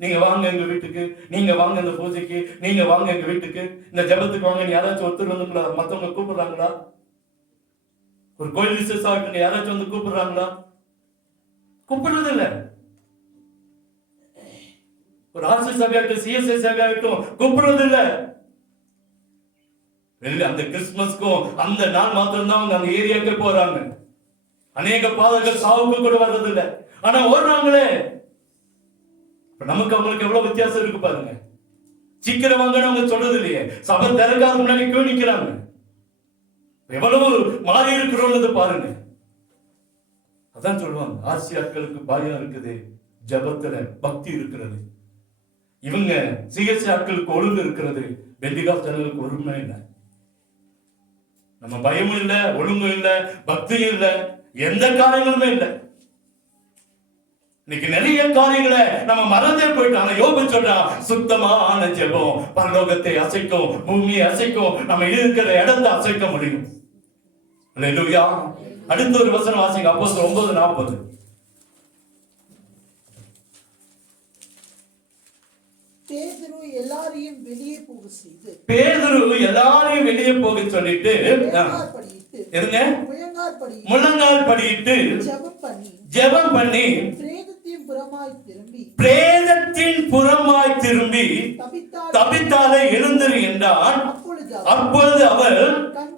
நீங்க வாங்க எங்க வீட்டுக்கு, நீங்க வாங்க இந்த பூஜைக்கு, நீங்க வாங்க எங்க வீட்டுக்கு, இந்த ஜெபத்துக்கு வாங்க யாராச்சும் ஒருத்தர் வந்துங்களா? மத்தவங்க கூப்பிடுறாங்களா? ஒரு கோயில் விசேஷம் யாராச்சும் வந்து கூப்பிடுறாங்களா? கூப்பிடுறது இல்ல. ஒரு ஆர்சி சபையாகட்டும், சிஎஸ்ஐ சபையாகட்டும் கூப்பிடுறது இல்ல. அந்த கிறிஸ்துமஸ்க்கும் அந்த நாள் மாத்திரம் தான் அவங்க அந்த ஏரியாவுக்கு போறாங்க. அநேக பாதர்கள் சாவுக்கு கூட வர்றதில்லை, ஆனா ஓடுறாங்களே. நமக்கு அவங்களுக்கு எவ்வளவு வித்தியாசம் இருக்கு பாருங்க. சீக்கிரம் வாங்கன்னு அவங்க சொல்றது இல்லையே, சபை திறக்காத முன்னாடி கியூ நிக்கிறாங்க. எவ்வளவு மாறி இருக்கிறோம் பாருங்க. அதான் சொல்லுவாங்க, ஆசியாக்களுக்கு பயம் இருக்குது, ஜபத்துல பக்தி இருக்கிறது. இவங்க சிஎஸ்சி ஆட்களுக்கு ஒழுங்கு இருக்கிறது, பெண்டிகாஸ் ஜனங்களுக்கு ஒழுங்கு இல்லை. நம்ம பயமும் இல்லை, ஒழுங்கும் இல்லை, பக்தியும் இல்லை, எந்த காரியங்களுமே இல்லை. இன்னைக்கு நிறைய காரியங்களை நம்ம மறந்தே போயிட்டோம். ஆனா யோபு சொல்றான், சுத்தமான ஜெபம் பரலோகத்தை அசைக்கும், பூமியை அசைக்கும், நம்ம இருக்கிற இடத்தை அசைக்க முடியும். அல்லேலூயா. அடுத்த ஒரு வசனம் வாசிங்க, அப்போஸ்தலர் 9:40. பேதுரு எல்லாரையும் வெளியே போக செய்து, பேதுரு எல்லாரையும் வெளியே போக சொல்லிட்டு முழங்கால் படியிட்டு ஜெபம் பண்ணி பிரேதத்தின் புறமாய் திரும்பி தபித்தாலே எழுந்திரு என்றான். அப்பொழுது அவர்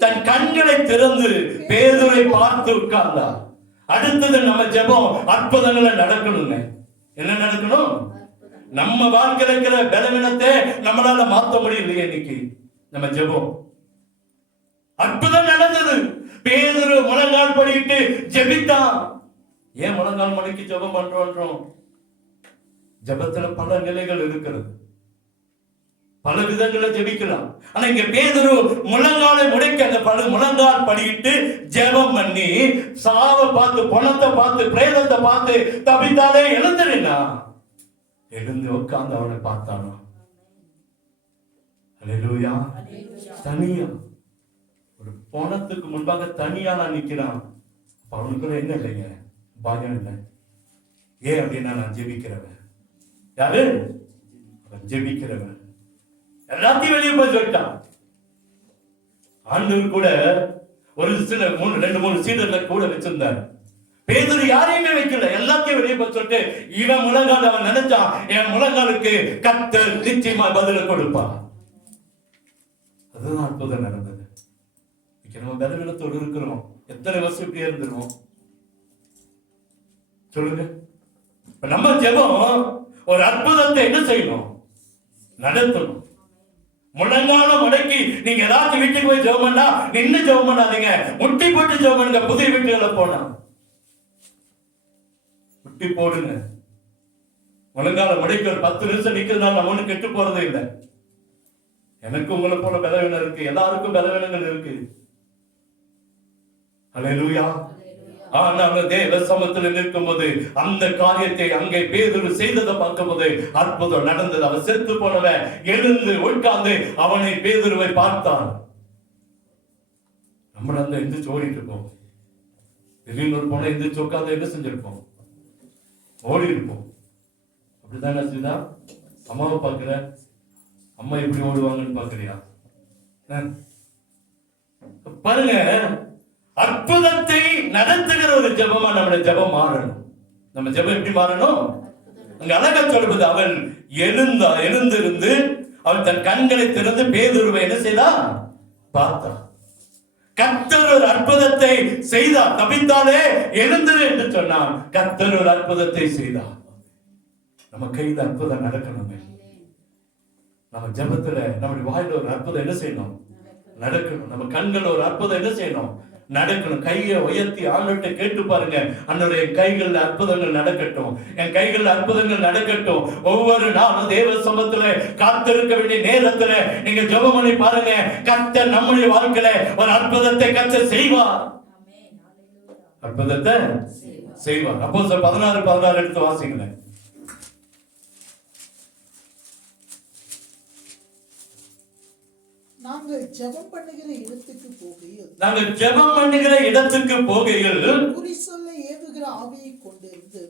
தன் கண்களை திறந்து பேதுரை பார்த்து உட்கார்ந்தார். அடுத்தது நம்ம ஜெபம் அற்புதங்களை நடக்கணுங்க. என்ன நடக்கணும்? நம்ம வாழ்க்கையில் இருக்கிற பலவீனத்தை நம்மளால மாற்ற முடியலையே. இன்னைக்கு நம்ம ஜெபம் அற்புதம் நடந்தது. பேதுரு முழங்கால் படியிட்டு ஜெபித்தான். ஏன் முழங்கால் மடக்கி ஜெபம் பண்றோம்? ஜெபத்துல பல நிலைகள் இருக்கிறது, பல விதங்களை ஜெபிக்கலாம். ஆனா இங்க பேதுரு முழங்காலை முடக்கி அந்த முழங்கால் படியிட்டு ஜெபம் பண்ணி சாவை பார்த்து, பணத்தை பார்த்து, பிரேதத்தை பார்த்து தபித்தாலே எழுந்துருன்னா எழுந்து உட்கார்ந்து அவனை பார்த்தானோ. அல்லேலூயா. தனியா ஒரு பணத்துக்கு முன்பாக தனியா நான் நிக்கிறான். அவனுக்குள்ள என்ன இல்லைங்க, பயம் இல்லை. ஏன் அப்படின்னா நான் ஜெபிக்கிறவன். யாரு? ஜெபிக்கிறவன். எல்லாத்தையும் வெளியே போய் சொல்லிட்டான். ஆண்டவர் கூட ஒரு சில 2-3 சீடர்ல கூட வச்சிருந்தார். பேதுரு யாரையுமே வைக்கல, எல்லாத்தையும் வெளியே போய் சொல்லிட்டு இவன் முழங்கால் அவன் நினைச்சான், என் முழங்காலுக்கு கர்த்தர் நிச்சயமா பதில கொடுப்பான். அதுதான் அற்புதம் நடந்தது. நம்ம பலவீனத்தோடு இருக்கிறோம். எத்தனை வருஷம் இப்படியே இருந்துருவோம் சொல்லுங்க. நம்ம ஜெபம் ஒரு அற்புதத்தை என்ன செய்யணும்? நடத்தணும். முழங்கால முடக்கி நீங்க ஏதாச்சும் வீட்டுக்கு போய் ஜெபம் பண்ணா நின்று ஜெபம் பண்ணாதீங்க, முட்டி போட்டு ஜெபம் பண்ணுங்க. புதிய வீட்டுகளை போனா முட்டி போடுங்க. முழங்கால முடக்கி ஒரு 10 நிமிஷம் நிக்கிறதுனால நம்ம ஒண்ணு கெட்டு போறதே இல்லை. எனக்கு உங்களை போல பலவீனம் இருக்கு, எல்லாருக்கும் பலவீனங்கள் இருக்கு. அல்லேலூயா. ஆனால் தேவ சமூகத்தில் நிற்கும் போது அந்த காரியத்தை அங்கே பேதுரு செய்ததை பார்க்கும் போது அற்புதம் நடந்தது. அவன் செத்து போனவன் எழுந்து உட்கார்ந்து அவனை பேதுருவை பார்த்தான். நம்ம அந்த எந்திரிச்சு ஓடிட்டு இருப்போம். திடீர்னு ஒரு போன எந்திரிச்சு உட்கார்ந்து என்ன செஞ்சிருப்போம்? ஓடி இருப்போம். அப்படித்தானே செய்தா? அம்மாவை பார்க்கிற, அம்மா எப்படி ஓடுவாங்கன்னு பாக்குறியா? பாருங்க, அற்புதத்தை நடத்துகிற ஒரு ஜெபமா நம்முடைய ஜெபம் மாறணும். நம்ம ஜெபம் எப்படி மாறணும்? அங்க அழகா சொல்வது, அவன் எழுந்திருந்து அவன் தன் கண்களை திறந்து பேதுருவை என்ன செய்தான்? பார்த்தான். கர்த்தர் ஒரு அற்புதத்தை செய்தார். தபித்தாலே எழுந்திரு என்று சொன்னான். கர்த்தர் ஒரு அற்புதத்தை செய்தார். நம்ம கையில் அற்புதம் நடக்கணுமே. நம்ம ஜெபத்துல நம்முடைய வாயில ஒரு அற்புதம் என்ன செய்யணும்? நடக்கணும். நம்ம கண்கள் ஒரு அற்புதம் என்ன செய்யணும்? நடக்கணும். கையை உயர்த்தி ஆண்டவர்கிட்ட கேட்டு பாருங்க, அன்றைய கைகள்ல அற்புதங்கள் நடக்கட்டும், என் கைகள்ல அற்புதங்கள் நடக்கட்டும். ஒவ்வொரு நாளும் தேவ சமூகத்துல காத்திருக்க வேண்டிய நேரத்துல நீங்க ஜெபம் பண்ணி பாருங்க, கர்த்தர் நம்முடைய வாழ்க்கையில ஒரு அற்புதத்தை கர்த்தர் செய்வார். அற்புதத்தை செய்வார். அப்போஸ்தலர் 16:16 எடுத்து வாசிங்களேன். நாங்கள் ஜெபம் பண்ணுகிற இடத்துக்கு போகையில் குறி சொல்ல ஏவுகிற ஆவியை கொண்டிருந்து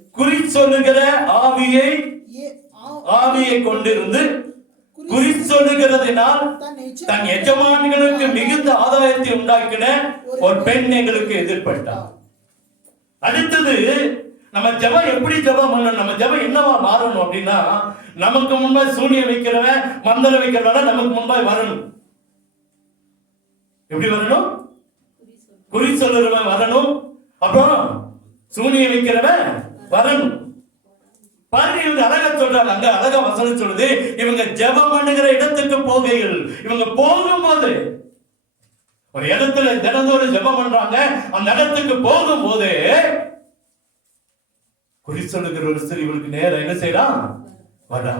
குறி சொல்லுகிறதினால் தன் எஜமான்களுக்கு மிகுந்த ஆதாயத்தை உண்டாக்கின ஒரு பெண் எங்களுக்கு எதிர்பட்டார். அடுத்தது நம்ம ஜெபம் எப்படி ஜெபம் பண்ணணும்? நம்ம ஜெபம் என்னவா மாறணும் அப்படின்னா, நமக்கு முன்பாய் சூனியம் வைக்கிறவன், மந்திரம் வைக்கிறவன் நமக்கு முன்பாய் வரணும். எப்படி வரணும்? குறி சொல்லுறவன் வரணும், அப்புறம் சூனியம் வைக்கிறவன் வரணும். பாருங்க, இவங்க அழகா சொல்றாங்க, அங்க அழகா வசனம் சொல்லுது, இவங்க ஜெபம் பண்ணுகிற இடத்துக்கு போகையில், இவங்க போகும்போது ஒரு இடத்துல தினந்தோறும் ஜெபம் பண்றாங்க, அந்த இடத்துக்கு போகும்போது குறி சொல்லுகிற ஒரு ஸ்திரீ இவளுக்கு நேரம் என்ன செய்யறான்? வரா.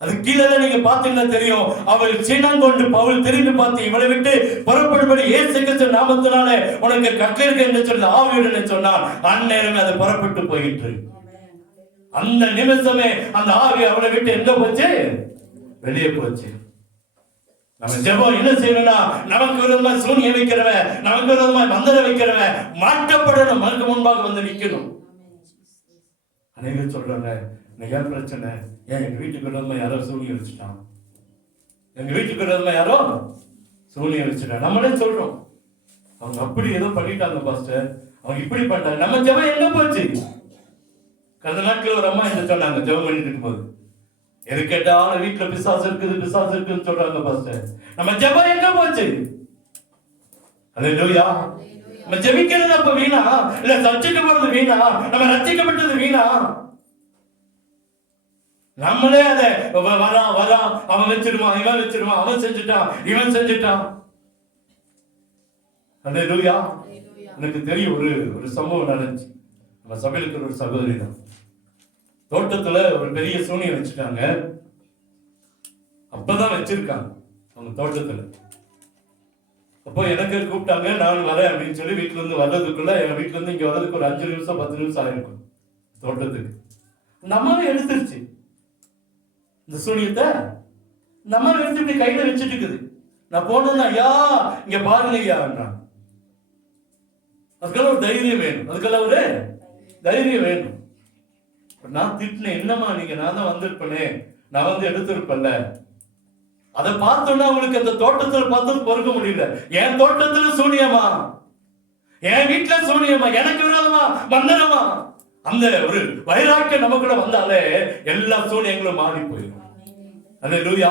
அது கீழே நீங்க பாத்தீங்கன்னா தெரியும், அவள் சின்னம் கொண்டு பவுல் திரும்பி பார்த்து இவளை விட்டு புறப்படும்படி இயேசு கிறிஸ்து நாமத்தினாலே உனக்கு கட்டளையிருக்கு என்று சொல்லி ஆவியுடன் சொன்னார். அந்நேரமே அது புறப்பட்டு போயிட்டு, அந்த நிமிஷமே அந்த ஆவி அவளை விட்டு எங்க போச்சு? வெளியே போச்சு. நம்ம ஜெபம் என்ன செய்யணும்னா, நமக்கு விரோதமா சூனியம் வைக்கிறவன், நமக்கு விரோதமா மந்திரம் வைக்கிறவன் மாட்டப்படணும், மனுக்கு முன்பாக வந்து நிக்கணும். அநேகர் சொல்றாங்க, ஏன் பிரச்சனை? ஏன் எங்க வீட்டுக்கு விரோதமா யாரோ சூனியம் வச்சுட்டான், எங்க வீட்டுக்கு விரோதமா யாரோ சூனியம் வச்சுட்டான். நம்மளே சொல்றோம், அவங்க அப்படி ஏதோ பண்ணிட்டாங்க பாஸ்டர், அவங்க இப்படி பண்ணிட்டாங்க. நம்ம ஜெபம் எங்க போச்சு? கடந்த நாட்கள் ஒரு அம்மா என்ன சொன்னாங்க, ஜெபம் பண்ணிட்டு இருக்கும்போது, எது கேட்டாலும் வீட்டுல பிசாசு இருக்குது பிசாசு இருக்குன்னு சொல்றாங்க பாஸ்டர். நம்ம ஜெபம் எங்க போச்சு? அல்லேலூயா. நம்ம ஜெபிக்கிறது அப்ப வீணா? இல்ல சர்ச்சைக்கு போறது வீணா? நம்ம ரட்சிக்கப்பட்டது வீணா? நம்மளே அதை வரான் அவன் வச்சிருவான், இவன் வச்சிருவான், அவன் செஞ்சுட்டான், இவன் செஞ்சுட்டான். அல்லேலூயா. எனக்கு தெரியும், ஒரு சம்பவம் நடந்துச்சு. நம்ம சபையில இருக்கிற ஒரு சகோதரி தான், தோட்டத்துல ஒரு பெரிய சூனியம் வச்சுட்டாங்க. அப்பதான் வச்சிருக்காங்க அவங்க தோட்டத்துல. அப்போ எனக்கு கூப்பிட்டாங்க, நான் வரேன் அப்படின்னு சொல்லி வீட்டுல இருந்து வர்றதுக்குள்ள, எங்க வீட்டுல இருந்து இங்க வர்றதுக்கு ஒரு 5 நிமிஷம் 10 நிமிஷம் ஆயிருக்கும் தோட்டத்துக்கு. இந்த அம்மாவே எடுத்துருச்சு இந்த சூனியத்தை. இந்த அம்மாவை எடுத்து இப்படி கையில வச்சுட்டு இருக்குது. நான் போனோம்னா, ஐயா இங்க பாருங்க ஐயா, அதுக்கெல்லாம் ஒரு தைரியம் வேணும், அதுக்கெல்லாம் ஒரு தைரியம் வேணும். நான் திட்டினேன், என்னம்மா நீங்க, நான் தான் வந்திருப்பேனே, நான் வந்து எடுத்திருப்பேன்ல. அதை பார்த்தோன்னா அவங்களுக்கு அந்த தோட்டத்துல பார்த்து பொறுக்க முடியல. என் தோட்டத்துல சூனியமா, என் வீட்டுல சூனியமா, எனக்கு விரோதமா மந்திரமா, அந்த ஒரு வைராக்கியம் நமக்குள்ள வந்தாலே எல்லா சூனியங்களும் மாறி போயிடும். அல்லேலூயா.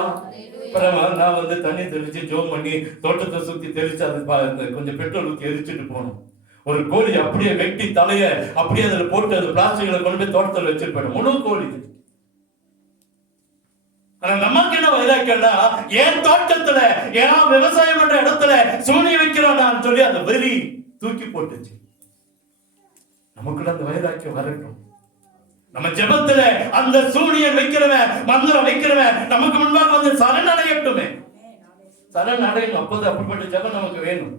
நான் வந்து தண்ணி தெளிச்சு ஜோம் பண்ணி தோட்டத்தை சுத்தி தெளிச்சு அது கொஞ்சம் பெட்ரோல் ஊற்றி எரிச்சுட்டு போகணும். ஒரு கோழி அப்படியே வெட்டி தலைய அப்படியே அதுல போட்டு அது பிளாஸ்டிக்ல கொண்டு போய் தோட்டத்தில் வச்சிருப்பேன், முழு கோழி. ஆனா நமக்கு என்ன வைராக்கியம்னா, என் தோட்டத்துல ஏன் விவசாயம் பண்ற இடத்துல சூனிய வைக்கிறான் சொல்லி அந்த வெறி தூக்கி போட்டுச்சு. நமக்குள்ள அந்த வைராக்கியம் வரட்டும். நம்ம ஜெபத்துல அந்த சூனியன் வைக்கிறவன், மந்திரம் வைக்கிறவன் நமக்கு முன்பாக வந்து சரணடையட்டுமே, சரணடையணும். அப்போது அப்படிப்பட்ட ஜெபம் நமக்கு வேணும்.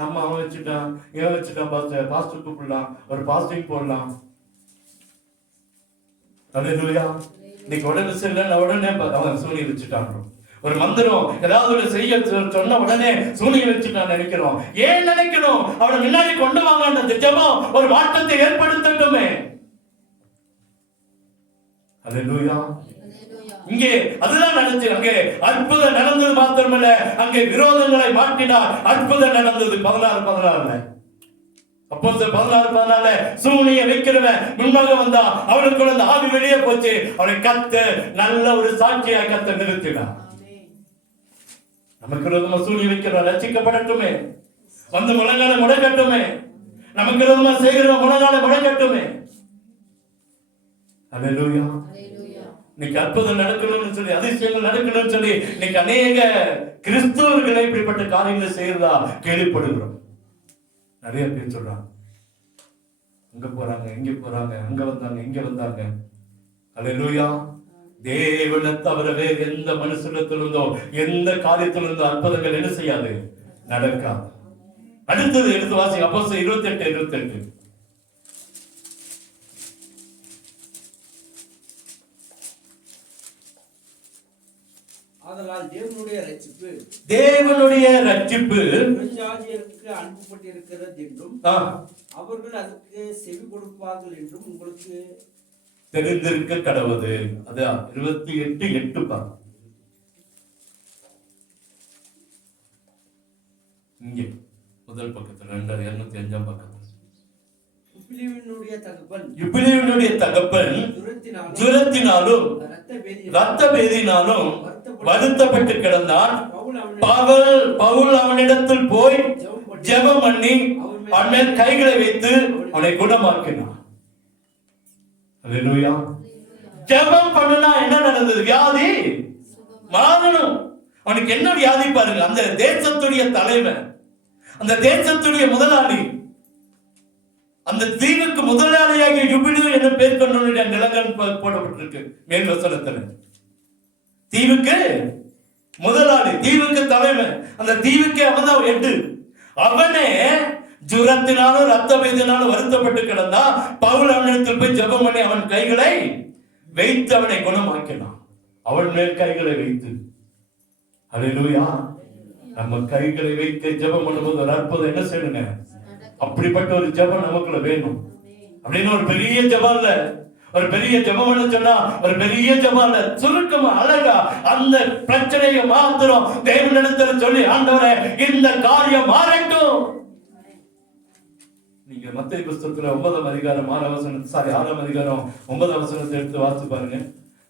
நம்ம அவன் வச்சுட்டான், இவன் வச்சுட்டான், பாஸ்டர் கூப்பிடலாம், ஒரு பாஸ்டிங் போடலாம். அல்லேலூயா. இன்னைக்கு உடனே சரியில்லை, உடனே அவன் சூனியம் வச்சுட்டான். ஒரு மந்திரம் ஏதாவது ஒரு செய்ய சொன்ன உடனே சூனியம் வச்சுட்டான் நினைக்கிறோம். ஏன் நினைக்கணும்? அவனை முன்னாடி கொண்டு வாங்க, அந்த ஜெபம் ஒரு மாற்றத்தை ஏற்படுத்தட்டுமே. அல்லேலூயா. இங்கே அதுதான் நடந்துச்சு. அங்கே அற்புதம் நடந்தது மாத்திரமல்ல, அங்கே விரோதங்களை மாற்றினார். அற்புதம் நடந்தது 16:14. அப்போ 16:14 சூனிய வைக்கிறவன் முன்பாக வந்தா, அவனுக்குள்ள அந்த ஆவி வெளியே போச்சு. அவனை கத்த நல்ல ஒரு சாட்சியா கத்த நிறுத்தினார். நமக்கு விரோதமா சூனிய வைக்கிறவன் ரட்சிக்கப்படட்டுமே, வந்து முழங்கால முடக்கட்டுமே, நமக்கு விரோதமா செய்கிற முழங்கால முடக்கட்டுமே. அல்லேலூயா. இன்னைக்கு அற்புதம் நடக்கணும்னு சொல்லி, அதிசயங்கள் நடக்கணும்னு சொல்லி இன்னைக்கு அநேக கிறிஸ்தவர்களை இப்படிப்பட்ட காரியங்களை செய்யறதா கேள்விப்படுகிறோம். நிறைய பேர் சொல்றாங்க, அங்க போறாங்க, இங்க போறாங்க, அங்க வந்தாங்க, இங்க வந்தாங்க. அல்லேலூயா. தேவனை தவிர வேறு எந்த மனுஷனிடத்திலிருந்தோ எந்த காரியத்திலிருந்தோ அற்புதங்கள் என்ன செய்யாது, நடக்காது. அடுத்தது எடுத்து வாசி, அப்போஸ்தலர் 28:28. ஆதலால் தேவனுடைய ரட்சிப்பு புறஜாதியருக்கு அனுப்பப்பட்டிருக்கிறது என்றும் அவர்கள் அதற்கு செவி கொடுப்பார்கள் என்றும் உங்களுக்கு தெரிந்திருக்க கடவுது. அதான் 28:8. இங்கே முதல் பக்கத்துல 205 பக்கத்துல யுபிலியனுடைய தகப்பன் ஜுரத்தினாலும் இரத்த பேதினாலும் வருத்தப்பட்டு கிடந்தான். பவுல் அவனிடத்தில் போய் ஜெபம் பண்ணி அவன் மேல் கைகளை வைத்து அவனை குணமாக்கினான். அல்லேலூயா. ஜெபம் பண்ணுனா என்ன நடந்தது? வியாதி மாறணும். அவனுக்கு என்ன வியாதி பாருங்க. அந்த தேசத்துடைய தலைவன், அந்த தேசத்துடைய முதலாளி, அந்த தீவுக்கு முதலாளியாகிய யுபிலியு என்ன பேர் கொண்டவனுடைய நிலங்கள் போடப்பட்டிருக்கு மேல் வசனத்துல. தீவுக்கு முதலாளி, தீவுக்கு தலைவன், அந்த தீவுக்கு அவன் தான் எட்டு. அவனே ஜுரத்தினாலும் ரத்த வேதனாலும் வருத்தப்பட்டு கிடந்தா பவுல் அவனிடத்தில் போய் ஜெபம் பண்ணி அவன் கைகளை வைத்து அவனை குணமாக்கினான். அவன் மேல் கைகளை வைத்து. அல்லேலூயா. நம்ம கைகளை வைத்து ஜெபம் பண்ணும்போது ஒரு அற்புதம் என்ன செய்யணுங்க? அப்படிப்பட்ட ஒரு ஜெபம் நமக்குள்ள வேணும். அப்படின்னு ஒரு பெரிய ஜெபம் இல்ல, ஒரு பெரிய ஜெபம் சொன்னா ஒரு பெரிய ஜெபம் இல்ல, சுருக்கமா அழகா அந்த பிரச்சனையை மாத்திரம் தேவனிடத்துல சொல்லி, ஆண்டவரே இந்த காரியம் மாறட்டும். நீங்க மத்தேயு புத்தகத்துல 9ஆம் அதிகாரம் 6ஆம் அதிகாரம் 9ஆம் வசனத்தை எடுத்து வாசிச்சு பாருங்க.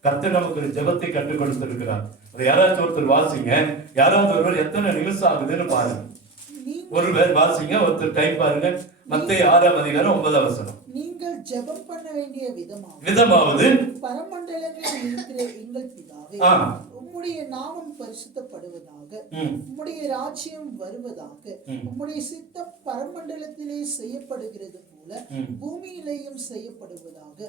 கர்த்தர் நமக்கு ஒரு ஜெபத்தை கற்றுக் கொடுத்திருக்கிறார். அதை யாராச்சும் ஒருத்தர் வாசிங்க. யாராவது ஒருவர் எத்தனை நிமிஷம் ஆகுதுன்னு பாருங்க. ஒரு பேர் வாசிங்க, ஒருத்தர் டைப் பாருங்க. மத்தேயு 6ஆம் அதிகாரம் 9ஆம் வசனம். நீங்கள் ஜெபம் பண்ண வேண்டிய விதமாவது பரமண்டலங்களில் இருக்கிற எங்கள் பிதாவே, உம்முடைய நாமம் பரிசுத்தப்படுவதாக, உம்முடைய ராஜ்யம் வருவதாக, உம்முடைய சித்தம் பரமண்டலத்திலே செய்யப்படுகிறது போல பூமியிலேயும் செய்யப்படுவதாக.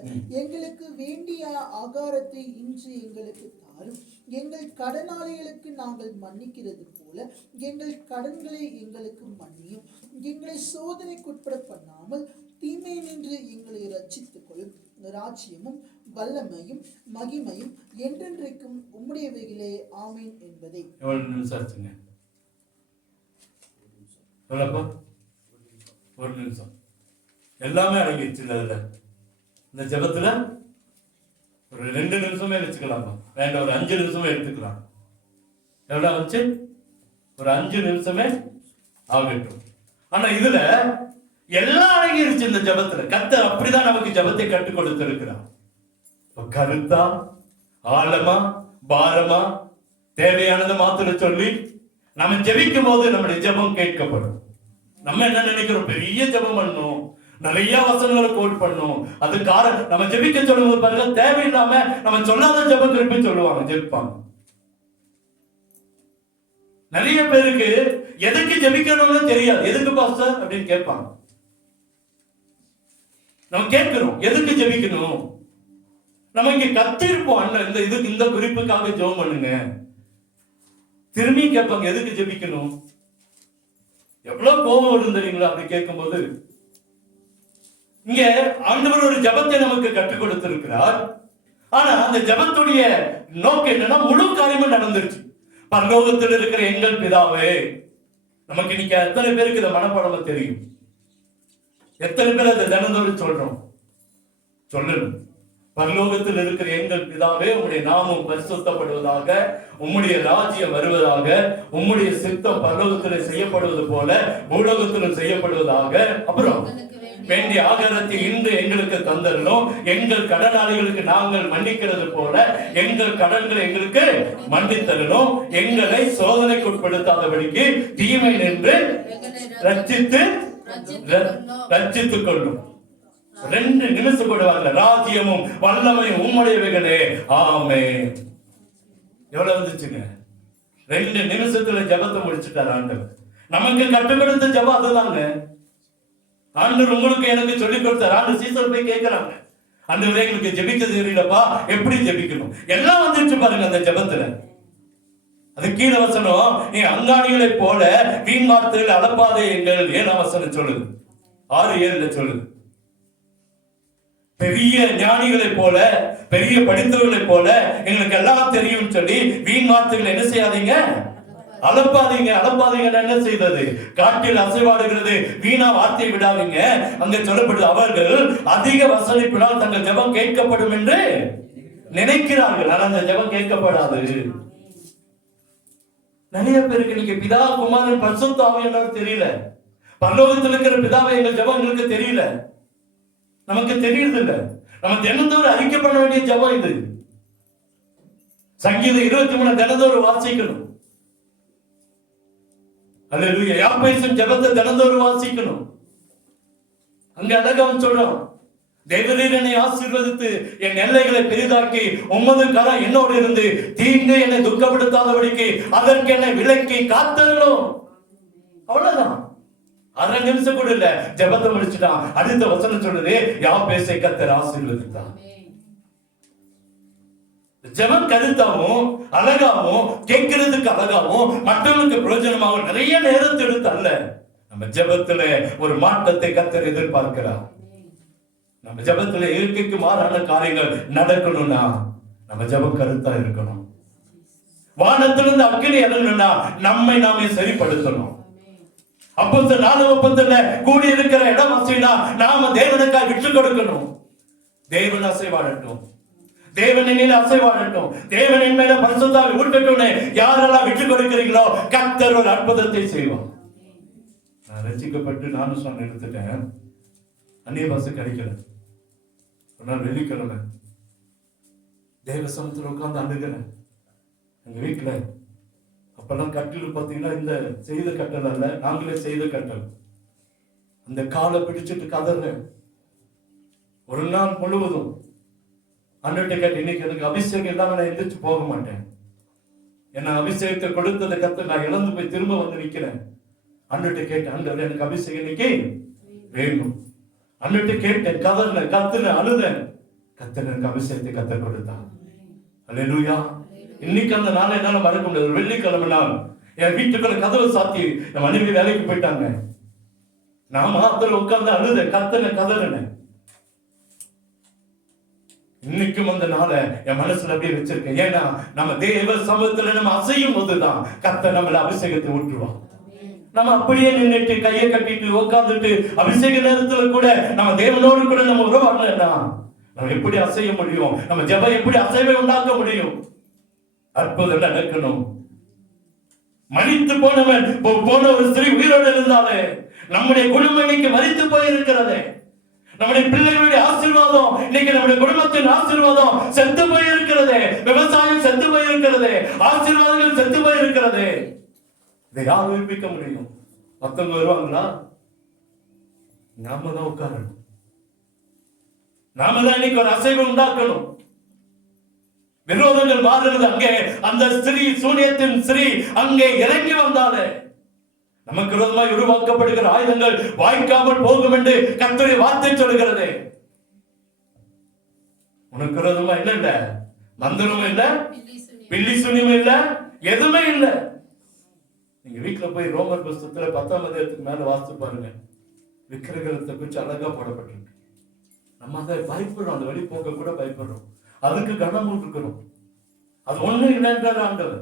எங்களுக்கு வேண்டிய ஆகாரத்தை இன்று எங்களுக்கு தாரும். எங்கள் கடனாளிகளுக்கு நாங்கள் மன்னிக்கிறது போல எங்கள் கடன்களை எங்களுக்கு மன்னியும். எங்களை சோதனைக்குட்பட பண்ணாமல் தீமை நின்று எங்களை ரட்சித்துக் கொள்ளும். ராஜ்யமும் வல்லமையும் மகிமையும் என்றென்றைக்கும் உம்முடையவைகளே, ஆமீன் என்பதை. ஒரு நிமிஷம் எல்லாமே அடங்கிடுச்சு இந்த ஜெபத்துல. ஒரு 2 நிமிஷமே வச்சுக்கலாமா? வேண்டாம், ஒரு 5 நிமிஷமே எடுத்துக்கலாம். எவ்வளவு வச்சு? ஒரு 5 நிமிஷமே ஆகட்டும். ஆனா இதுல எல்லாம் அடங்கிருச்சு இந்த ஜெபத்துல. கர்த்தர் அப்படிதான் நமக்கு ஜெபத்தை கற்றுக் கொடுத்திருக்கிறார். கருத்தா, ஆழமா, பாரமா, தேவையானதை மாத்திரம் சொல்லி நம்ம ஜெபிக்கும் போது நம்முடைய ஜெபம் கேட்கப்படும். நம்ம என்ன நினைக்கிறோம்? பெரிய ஜெபம் பண்ணணும், நிறைய வசனங்களை கோட் பண்ணும். அது காரணம் நம்ம ஜெபிக்க சொல்லும் போது பாருங்க, தேவையில்லாம நம்ம சொல்லாத ஜெபம் திருப்பி சொல்லுவாங்க, ஜெபிப்பாங்க. நிறைய பேருக்கு எதுக்கு ஜெபிக்கணும்னு தெரியாது. எதுக்கு பாஸ்டர் அப்படின்னு கேட்பாங்க. நம்ம கேட்கிறோம் எதுக்கு ஜெபிக்கணும். நம்ம இங்க கத்திருப்போம், அண்ணன் இந்த குறிப்புக்காக ஜெபம் பண்ணுங்க. திரும்பி கேட்பாங்க எதுக்கு ஜெபிக்கணும். எவ்வளவு கோபம் வரும் தெரியுங்களா அப்படி கேட்கும் போது. இங்க ஆண்டவர் ஒரு ஜெபத்தை நமக்கு கற்றுக் கொடுத்திருக்கிறார். ஆனா அந்த ஜெபத்துடைய நோக்கம் என்னன்னா, முழு காரியமும் நடந்துருச்சு. பரலோகத்தில் இருக்கிற எங்கள் பிதாவே. நமக்கு இன்னைக்கு எத்தனை பேருக்கு இந்த மனப்பாடம் தெரியும்? எத்தனை பேர் அதை தினந்தோறும் சொல்றோம்? சொல்லணும். பரலோகத்தில் இருக்கிற எங்கள் பிதாவே, உம்முடைய நாமம் பரிசுத்தப்படுவதாக, உம்முடைய ராஜ்யம் வருவதாக, உம்முடைய சித்தம் பரலோகத்தில் செய்யப்படுவது போல பூலோகத்திலும் செய்யப்படுவதாக. அப்புறம் வேண்டிய ஆகாரத்தை இன்று எங்களுக்கு தந்தரணும். எங்கள் கடனாளிகளுக்கு நாங்கள் மன்னிக்கிறது போல எங்கள் கடன்களை எங்களுக்கு மன்னித்தரணும். எங்களை சோதனைக்கு உட்படுத்தாதபடிக்கு தீமை நின்று ரட்சித்துக் கொள்ளும். 2 நிமிஷம் போடுவாங்க. ராஜ்யமும் வல்லமையும் உம்முடையவைகளே, ஆமென். எவ்வளவு வந்துச்சுங்க? 2 நிமிஷத்துல ஜெபத்தை முடிச்சுட்டார் ஆண்டவர். நமக்கு கற்றுக் கொடுத்த ஜெபம் அதுதாங்க. ஆண்டவர் உங்களுக்கு எனக்கு சொல்லிக் கொடுத்தார். ஆண்டவர் சீசர் போய் கேட்கிறாங்க, ஆண்டவரே எங்களுக்கு ஜெபிக்க தெரியலப்பா, எப்படி ஜெபிக்கணும்? எல்லாம் வந்துச்சு பாருங்க அந்த ஜெபத்துல. அது கீழ வசனம், நீ அங்காடிகளை போல வீண் வார்த்தைகள் அளப்பாதே எங்கள் 7ஆம் வசனம் சொல்லுது. 6:7 சொல்லுது. பெரிய ஞானிகளை போல, பெரிய படித்தவர்களை போல எங்களுக்கு எல்லாம் தெரியும் சொல்லி வீண் வார்த்தைகள் என்ன செய்யாதீங்க, அளப்பாதீங்க. அளப்பாதீங்க என்ன செய்தது? காட்டில் அசைவாடுகிறது வீணா வார்த்தை விடாதீங்க. அங்க சொல்லப்படுது, அவர்கள் அதிக வசனிப்பினால் தங்கள் ஜெபம் கேட்கப்படும் என்று நினைக்கிறார்கள். ஆனால் அந்த ஜெபம் கேட்கப்படாது. நிறைய பேருக்கு நீங்க பிதா குமாரன் பரிசுத்த ஆவியானவர் தெரியல. பரலோகத்தில் இருக்கிற பிதாவை எங்கள் ஜெபம் எங்களுக்கு தெரியல, நமக்கு தெரியுது இல்ல. நம்ம தினந்தோறும் அறிக்கை பண்ண வேண்டிய ஜெபம் இது. சங்கீதம் 23 தினந்தோறும் வாசிக்கணும். அல்லேலூயா. யாப்பேசின் ஜெபத்தை தினந்தோறும் வாசிக்கணும். அங்க அழகா அவன் சொல்றான், தேவரீர் என்னை ஆசீர்வதித்து என் எல்லைகளை பெரிதாக்கி உமது கரம் என்னோடு இருந்து தீங்கு என்னை துக்கப்படுத்தாதபடிக்கு அதற்கு என்னை விலக்கி காத்தருளும். அவ்வளவுதான். 1/2 நிமிஷம் கூட இல்ல, ஜெபத்தை முடிச்சுட்டான். அடுத்த வசனம் சொல்றது, யாப்பேசை கர்த்தர் ஆசீர்வதித்தார். ஜெபம் கருத்தாவும் அழகாவும் கேட்கிறதுக்கு அழகாவும் மற்றவங்களுக்கு பிரயோஜனமாகவும் நிறைய நேரத்தை எடுத்து அல்ல, நம்ம ஜெபத்துல ஒரு மாற்றத்தை கர்த்தர் எதிர்பார்க்கிறார். நம்ம ஜெபத்துல இயற்கைக்கு மாறான காரியங்கள் நடக்கணும்னா நம்ம ஜெபம் கருத்தா இருக்கணும். வானத்திலிருந்து அக்கினி இறங்கணும்னா நம்மை நாமே சரிப்படுத்தணும். அப்போ நாலு கூடி இருக்கிற இடம் அசைனா நாம தேவனுக்காக விட்டு கொடுக்கணும். தேவன் அசைவாடட்டும், தேவனின் அசைவாடட்டும், தேவனின் மேல பரிசுத்தாவி ஊட்டட்டும். யாரெல்லாம் விட்டு கொடுக்கிறீங்களோ கர்த்தர் ஒரு அற்புதத்தை செய்வார். நான் ரசிக்கப்பட்டு நானும் சொன்ன எடுத்துட்டேன். அந்நிய பாசை கிடைக்கல. ஒரு நாள் வெள்ளிக்கிழமை தேவ சமத்துல உட்கார்ந்து அழுகிறேன் எங்க வீட்டுல. அப்பெல்லாம் கட்டில் பார்த்தீங்கன்னா இந்த செய்த கட்டல் அல்ல, நாங்களே செய்த கட்டல். அந்த காலை பிடிச்சிட்டு கதறேன். ஒரு நாள் முழுவதும் அன்றைய கேட்டு, இன்னைக்கு எனக்கு அபிஷேகம் இல்லாம நான் எந்திரிச்சு போக மாட்டேன். என்ன அபிஷேகத்தை கொடுத்ததை கத்து நான் இழந்து போய் திரும்ப வந்து நிக்கிறேன். அன்றைய கேட்டேன், ஆண்டவரே எனக்கு அபிஷேகம் இன்னைக்கு வேணும். அன்றைய கேட்டேன், கதறினேன், கத்துனேன், அழுதேன். கர்த்தர் எனக்கு அபிஷேகத்தை கர்த்தர் கொடுத்தான். அல்லேலூயா. இன்னைக்கு அந்த நாளை என்னால மறக்க முடியாது. வெள்ளிக்கிழமை நாள் என் வீட்டுக்குள்ள கதவை சாத்தி என் மனைவி வேலைக்கு போயிட்டாங்க. நான் மாத்திரம் உட்கார்ந்து அழுத கதறினேன். இன்னைக்கும் அந்த நாளை என் மனசுல அப்படியே வச்சிருக்கேன். ஏன்னா நம்ம தேவ சமூகத்துல நம்ம அசையும் போதுதான் கர்த்தர் நம்மள அபிஷேகத்தை ஊற்றுவான். நம்ம அப்படியே நின்றுட்டு கையை கட்டிட்டு உட்கார்ந்துட்டு அபிஷேக நேரத்துல கூட நம்ம தேவனோடு கூட நம்ம உறவாடலன்னா நம்ம எப்படி அசைய முடியும்? நம்ம ஜெபம் எப்படி அசைவை உண்டாக்க முடியும்? அற்புதம் நடக்கணும். மரித்து போன ஒரு ஸ்திரீ உயிரோடு இருந்தாலே நம்முடைய குடும்பம் இன்னைக்கு மரித்து போயிருக்கிறது. நம்முடைய பிள்ளைகளுடைய ஆசீர்வாதம், இன்னைக்கு நம்முடைய குடும்பத்தின் ஆசீர்வாதம் செத்து போயிருக்கிறது. விவசாயம் செத்து போயிருக்கிறது. ஆசீர்வாதங்கள் செத்து போயிருக்கிறது. இதை யார் உயிர்ப்பிக்க முடியும்? மத்தவங்க வருவாங்களா? நாம தான் உட்காரணும். நாம தான் இன்னைக்கு ஒரு அசைவை உண்டாக்கணும். விரோதங்கள் மாறுகிறது. அங்கே அந்த ஸ்திரீ, சூனியத்தின் ஸ்திரீ அங்கே இறங்கி வந்தாலே நமக்கு விரோதமாய் உருவாக்கப்படுகிற ஆயுதங்கள் வாய்க்காமல் போகும் என்று கர்த்தருடைய வார்த்தை சொல்கிறது. உனக்கு விரோதமா இல்ல, மந்திரமும் இல்ல, பில்லி சூனியமும் இல்ல, எதுவுமே இல்ல. நீங்க வீட்டுல போய் ரோமர் புஸ்தகத்துல 10ஆம் அதிகாரத்துக்கு மேல வாசித்து பாருங்க. விக்கிரகத்தை குறிச்சு அழகா போடப்பட்டிருக்கு. நம்ம அதை பயப்படுறோம். அந்த வழி போக்க கூட பயப்படுறோம். அதுக்கு கனம் இருக்கிறோம். அது ஒண்ணு இல்லைன்றார் ஆண்டவர்.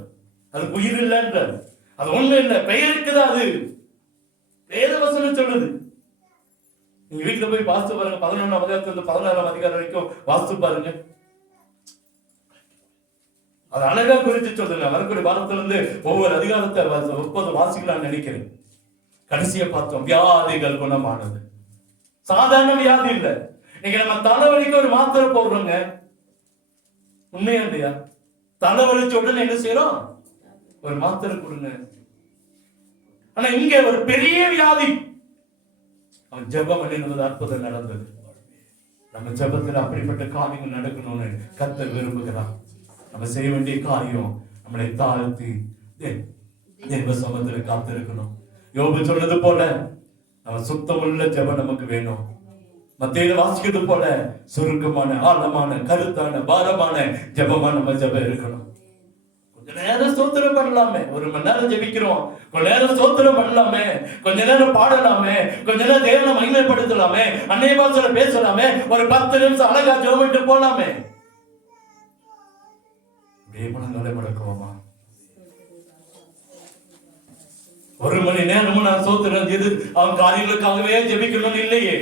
அதுக்கு உயிர் இல்லைன்றார். அது ஒண்ணு இல்லை, பெயருக்குதான். அது வேத வசனம் சொல்லுது. நீங்க வீட்டுல போய் வாசித்து பாருங்க. 11ஆம் அதிகாரத்துல 16ஆம் அதிகாரம் வரைக்கும் வாசித்து பாருங்க. அது அழகா குறித்து சொல்லுங்க. வரக்கூடிய வாரத்துல இருந்து ஒவ்வொரு அதிகாரத்தை ஒப்பது வாசிக்கலாம்னு நினைக்கிறேன். கடைசியை பார்த்தோம், வியாதிகள் குணமானது. சாதாரண வியாதி இல்லை. நீங்க நம்ம தலைவலிக்கு ஒரு மாத்திரை போடுறோங்க, உண்மையா இல்லையா? தலைவலிச்ச உடனே என்ன செய்யறோம்? ஒரு மாத்திரை கொடுங்க. ஆனா இங்க ஒரு பெரிய வியாதி, அவன் ஜெபம் பண்ணினது அற்புதம் நடந்தது. நம்ம ஜெபத்துல அப்படிப்பட்ட காரியங்கள் நடக்கணும்னு கர்த்தர் விரும்புகிறார். நம்ம செய்ய வேண்டிய காரியம் நம்மளை தாழ்த்தி தேவ சமூகத்துல காத்திருக்கணும். யோபு சொன்னது போல நம்ம சுத்தமுள்ள ஜெபம் நமக்கு வேணும். மத்தியில வாசிக்கிறது போல சுருக்கமான, ஆழமான, கருத்தான, பாரமான ஜெபமா நம்ம ஜெபம் இருக்கணும். கொஞ்ச நேரம் ஸ்தோத்திரம் பண்ணலாமே, 1 மணி நேரம் ஜெபிக்கிறோம், கொஞ்ச நேரம் ஸ்தோத்திரம் பண்ணலாமே, கொஞ்ச நேரம் பாடலாமே, கொஞ்ச நேரம் தேவனை மகிமைப்படுத்தலாமே, அன்னைய பாஷையில பேசலாமே, ஒரு 10 நிமிஷம் அழகா ஜெபம் பண்ணிட்டு போலாமே. மனங்களை முடக்குவோமா? 1 மணி நேரமும் நான் ஸ்தோத்திரம் செய்து அவன் காரியங்களுக்காகவே ஜெபிக்கணும்னு இல்லையே.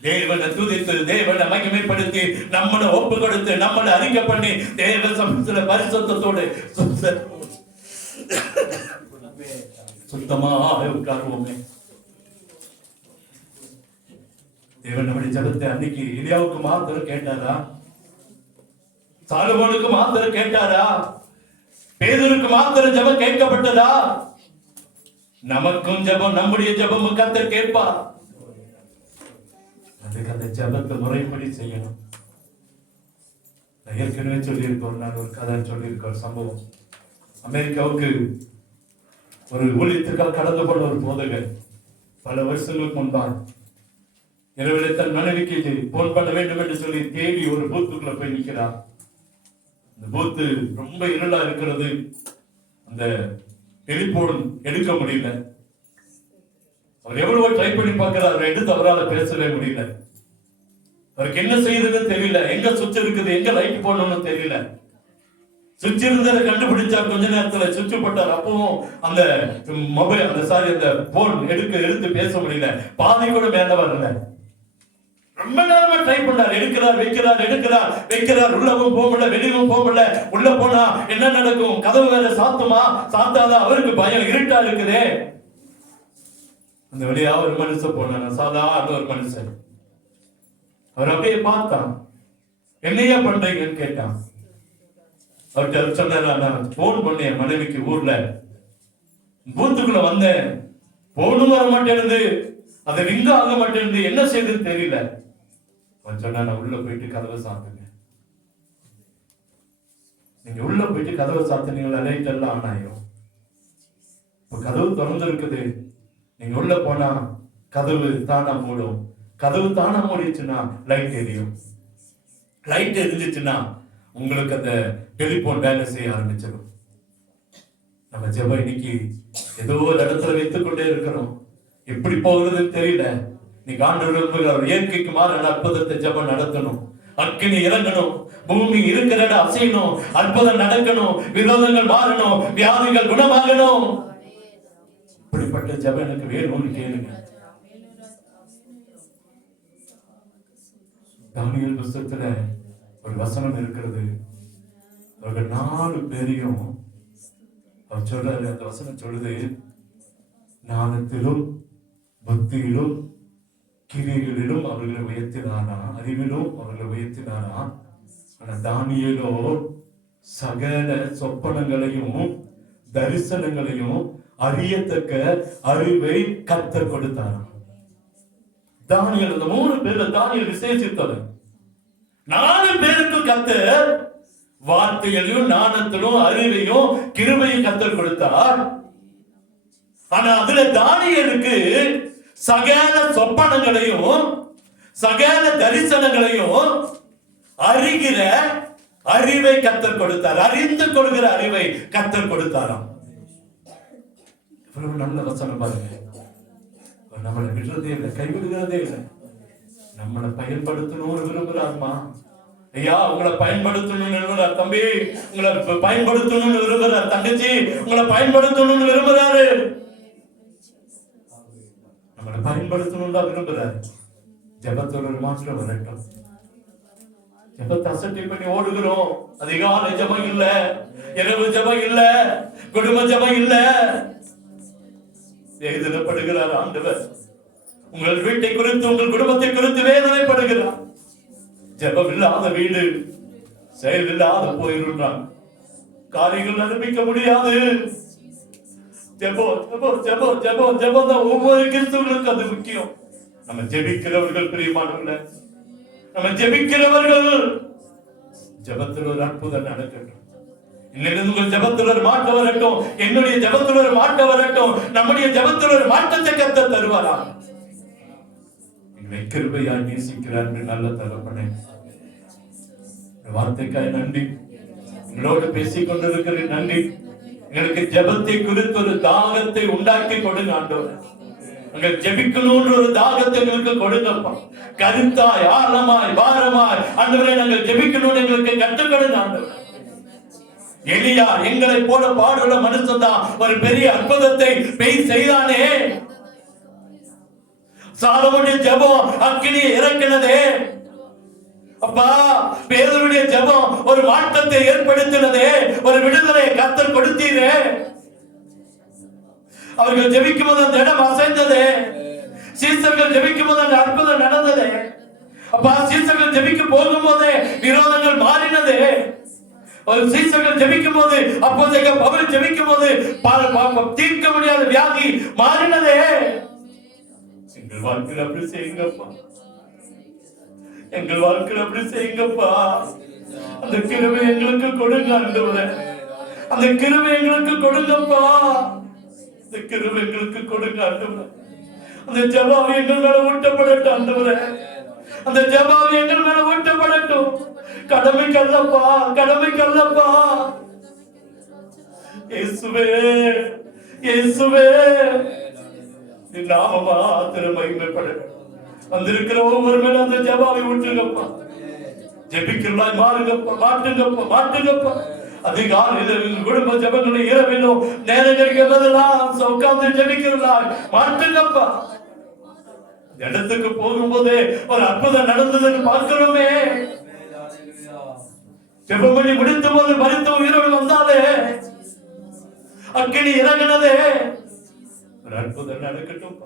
தேவனை துதித்து, தேவனை மகிமைப்படுத்தி, நம்மளை ஒப்பு கொடுத்து, நம்மளை அறிக்கை பண்ணி, தேவ சமூகத்துல பரிசுத்தத்தோடு சுத்தமாக உட்காருவோமே. தேவன் நம்முடைய ஜெபத்தை அன்னைக்கு எலியாவுக்கு மாத்திரம் கேட்டாரா? சாலமோனுக்கு மாத்திரம் கேட்டாரா? பேதுருக்கு மாத்திரம் ஜெபம் கேட்கப்பட்டதா? நமக்கும் ஜெபம், நம்முடைய ஜெபமும் கர்த்தர் கேட்பார். அதுக்கு அந்த ஜெபத்தை முறைப்படி செய்யணும். நான் ஏற்கனவே சொல்லியிருக்கோம், நான் ஒரு கதை சொல்லியிருக்கேன், ஒரு சம்பவம். அமெரிக்காவுக்கு ஒரு ஊழியத்துக்காக கடந்து போன ஒரு போதகர் பல வருஷங்களுக்கு முன்பாக இரவில் தன் மனைவிக்கு போன் பண்ண வேண்டும் என்று சொல்லி தேடி ஒரு பூத்துக்குள்ள போய் நிற்கிறார். அந்த பூத்து ரொம்ப இருளா இருக்கிறது. அந்த டெலிபோன் எடுக்க முடியல. அவர் எவ்வளவோ ட்ரை பண்ணி பார்க்கிறார், எடுத்து அவரால் பேசவே முடியல. அவருக்கு என்ன செய்யறதுன்னு தெரியல. எங்க சுவிட்ச் இருக்குது, எங்க லைட் போடணும்னு தெரியல. சுவிட்ச் இருந்ததை கண்டுபிடிச்சார். கொஞ்ச நேரத்துல சுவிட்ச் போட்டார். அப்பவும் அந்த மொபைல் அந்த போன் எடுத்து பேச முடியல. பாதி கூட மேல வரல. ரொம்ப நேரமா ட்ரை பண்ணார். எடுக்கிறார். உள்ளவும் போகல, வெளியும் போகல. உள்ள போனா என்ன நடக்கும்? கதவு வேற சாத்துமா? சாத்தாதான்? அவருக்கு பயம். இருட்டா இருக்குதே. அந்த வழியா ஒரு மனுஷன் போனான், சாதாரண ஒரு மனுஷன். அவர் அப்படியே பார்த்தான். என்னையா பண்றீங்கன்னு கேட்டான். அவர்கிட்ட சொன்னாரா, நான் போன் பண்ணேன் மனைவிக்கு ஊர்ல, பூத்துக்குள்ள வந்தேன், போனும் வர மாட்டேன், அது ரிங்க ஆக மாட்டேன், என்ன செய்யுதுன்னு தெரியல. அவன் சொன்னா, நான் உள்ள போயிட்டு கதவை சாத்துங்க. நீங்க உள்ள போயிட்டு கதவை சாத்துனீங்களா, லைட் எல்லாம் ஆன் ஆயிரும். இப்ப கதவு திறந்து இருக்குது. நீங்க உள்ள போனா கதவு தானா மூடும். கதவு தானா மூடிச்சுன்னா லைட் எரியும். லைட் எரிஞ்சிச்சுன்னா உங்களுக்கு அந்த டெலிபோன் வேலை செய்ய ஆரம்பிச்சிடும். நம்ம ஜெபம் இன்னைக்கு ஏதோ ஒரு இடத்துல வைத்துக் கொண்டே இருக்கிறோம். எப்படி போகிறதுன்னு தெரியல. நீங்க ஆண்டவர் இயற்கைக்கு மாறான அற்புதத்தை ஜெபம் நடத்தணும். அக்கினி இறங்கணும், பூமி இருக்கிற இடம் அசையணும், அற்புதம் நடக்கணும், விரோதங்கள் மாறணும், வியாதிகள் குணமாகணும். இப்படிப்பட்ட ஜெபம் எனக்கு வேணும்னு கேளுங்க. தானியேல் புத்தகத்துல ஒரு வசனம் இருக்கிறது. அவர்கள் 4 பேரையும் அவர் சொல்றாரு. அந்த வசனம் சொல்லுது, ஞானத்திலும் புத்தியிலும் கிரியைகளிலும் அவர்களை உயர்த்தினாரா, அறிவிலும் அவர்களை உயர்த்தினாரா. ஆனா தானியேலோ சகல சொப்பனங்களையும் தரிசனங்களையும் அறியத்தக்க அறிவை கர்த்தர் கொடுத்தாராம். தானியேல், அந்த 3 பேர்ல தானியேல் விசேஷித்தவன். 4 பேருக்கு கர்த்தர் வார்த்தைகளையும் ஞானத்திலும் அறிவையும் கிருபையும் கர்த்தர் கொடுத்தார். ஆனா அதுல தானியேலுக்கு சகல சொப்பனங்களையும் சகல தரிசனங்களையும் அறிகிற அறிவை கர்த்தர் கொடுத்தார். அறிந்து கொள்கிற அறிவை கர்த்தர் கொடுத்தாராம். இவ்வளவு நல்ல வசனம் பாருங்க. நம்மளை விடுறதே இல்லை, கைவிடுகிறதே இல்லை. நம்மளை பயன்படுத்தணும்னு விரும்புறாருமா. ஐயா, உங்களை பயன்படுத்தணும்னு விரும்புறார். தம்பி, உங்களை பயன்படுத்தணும்னு விரும்புறார். தங்கச்சி, உங்களை பயன்படுத்தணும்னு விரும்புறாரு. நம்மளை பயன்படுத்தணும் தான் விரும்புறாரு. ஜெபத்தோட ஒரு மாற்றம் வரட்டும். ஜெபத்தை அசட்டை பண்ணி ஓடுகிறோம். அதிகாலை ஜெபம் இல்ல, இரவு ஜெபம் இல்ல, குடும்ப ஜெபம் இல்ல. வேதனைப்படுகிறார் ஆண்டவர். உங்கள் வீட்டை குறித்து, உங்கள் குடும்பத்தை குறித்து வேதனைப்படுகிறார். ஜெபம் இல்லாத வீடு செயல் இல்லாத போயிருந்தான். காரியங்கள் அனுப்பிக்க முடியாது. ஜெபம் ஜெபம் ஜெபம் ஜெபம் ஜெபம் தான் ஒவ்வொரு கிறிஸ்துவனுக்கும் அது முக்கியம். நம்ம ஜெபிக்கிறவர்கள் பிரியமானவர்களே, நம்ம ஜெபிக்கிறவர்கள் ஜெபத்தில் ஒரு அற்புதம் நடக்கட்டும். இன்னிலிருந்து உங்கள் ஜெபத்தில் ஒரு மாற்றம் வரட்டும். என்னுடைய ஜெபத்தில் ஒரு மாற்றம் வரட்டும். நம்முடைய ஜெபத்தில் ஒரு மாற்றத்தை கர்த்தர் தருவாரா. எங்களை கிருபையாய் நேசிக்கிறார் என்று நல்ல தகப்பனே, வார்த்தைக்காய் நன்றி. உங்களோடு பேசிக் கொண்டிருக்கிறேன் நன்றி. எங்களுக்கு ஜெபத்தை குறித்து ஒரு தாகத்தை உண்டாக்கி கொடுங்க ஆண்டவரே. அங்க ஜெபிக்கணும்ன்ற ஒரு தாகத்தை எங்களுக்கு கொடுங்கப்பா. கருத்தாய், ஆழமாய், பாரமாய் ஆண்டவரே நாங்கள் ஜெபிக்கணும்னு எங்களுக்கு கற்றுக் கொடுங்க ஆண்டவரே. எலியா எங்களை போல பாடுள்ள மனுஷன் தான் ஒரு பெரிய அற்புதத்தை செய்தானே. சாலமோனுடைய ஜெபம் அக்கினியை இறக்கினதே. அப்பா, பேதுருடைய ஜெபம் ஒரு மாற்றத்தை ஏற்படுத்தினதே, ஒரு விடுதலை கர்த்தர் கொடுத்தீரே. அவர்கள் ஜெபிக்கும் போது அந்த இடம் அசைந்ததே. சீசர்கள் ஜெபிக்கும் போது அந்த அற்புதம் நடந்ததே. அப்பா, சீசர்கள் ஜெபிக்க போகும் போதே விரோதங்கள் மாறினதே. ஒரு சீசர்கள் ஜெபிக்கும் போது, அப்போதைக்கு பவுல் ஜெபிக்கும் போது தீர்க்க முடியாத வியாதி மாறினதே. எங்கள் வாழ்க்கையில் அப்படி செய்யுங்கப்பா, எங்கள் வாழ்க்கையில் அப்படி செய்யுங்கப்பா. அந்த கிருபை எங்களுக்கு கொடுங்க ஆண்டவரே, அந்த கிருபை எங்களுக்கு கொடுங்கப்பா, அந்த கிருபை எங்களுக்கு கொடுங்க ஆண்டவரே. அந்த ஜெபம் எங்கள் மேல ஊட்டப்படட்டும் ஆண்டவரே, அந்த ஜெபம் எங்கள் மேல ஊட்டப்படட்டும். கடமைக்கு அல்லப்பா, கடமைக்கு அல்லப்பா. இயேசுவே, இயேசுவே, நீ நாம மாத்திரம் மகிமைப்படட்டும். வந்திருக்கிற ஒவ்வொரு மேல அந்த ஜெபாவை ஊற்றுங்கப்பா. ஜெபிக்கிறவர்களாய் மாறுங்கப்பா, மாட்டுங்கப்பா, மாட்டுங்கப்பா. அதிகாலையில் குடும்ப ஜெபங்களை இரவிலும் நேரங்களுக்கு உட்கார்ந்து ஜெபிக்கிறவர்களாய் மாட்டுங்கப்பா. இடத்துக்கு போகும்போதே ஒரு அற்புதம் நடந்ததுன்னு பார்க்கிறோமே. ஜெபமணி முடித்த போது மரித்த உயிரோடு வந்தாலே, அக்கினி இறங்கினதே, ஒரு அற்புதம் நடக்கட்டும்.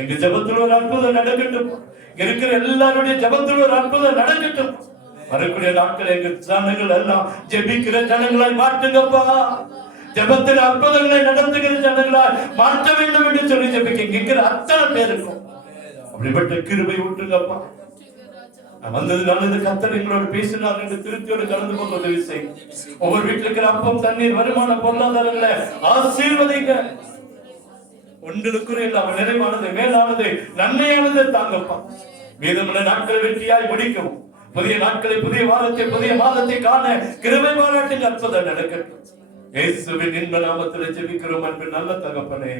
எங்க ஜெபத்தில் ஒரு அற்புதம் நடக்கட்டும். இருக்கிற எல்லாருடைய ஜெபத்தில் ஒரு அற்புதம் நடக்கட்டும். வரக்கூடிய நாட்கள் எங்க ஜனங்கள் எல்லாம் ஜெபிக்கிற ஜனங்களாய் மாட்டுங்கப்பா. ஜெபத்தில் அற்புதங்களை நடத்துகிற ஜனங்களாய் மாற்ற வேண்டும் என்று சொல்லி ஜெபிக்க கேட்கிற அத்தனை பேருக்கும் அப்படிப்பட்ட கிருபை ஊற்றுங்கப்பா. வந்தது நல்லது, கர்த்தர் எங்களோடு பேசினார் என்று திருப்தியோடு கலந்து கொண்டு உதவி செய்யும். ஒவ்வொரு வீட்டில் இருக்கிற அப்பம், தண்ணீர், வருமான, பொருளாதாரங்களை ஆசீர்வதிங்க. ஒன்றுக்குரிய இல்லாம நிறைவானது, மேலானது, நன்மையானது தாங்கப்பா. மீதமுள்ள நாட்களை வெற்றியாய் முடிக்கவும், புதிய நாட்களை, புதிய வாரத்தை, புதிய மாதத்தை காண கிருபை பாராட்டுங்க. அற்புதம் நடக்கட்டும். இயேசுவின் இன்ப நாமத்தில் ஜெபிக்கிறோம் அன்பு நல்ல தகப்பனே.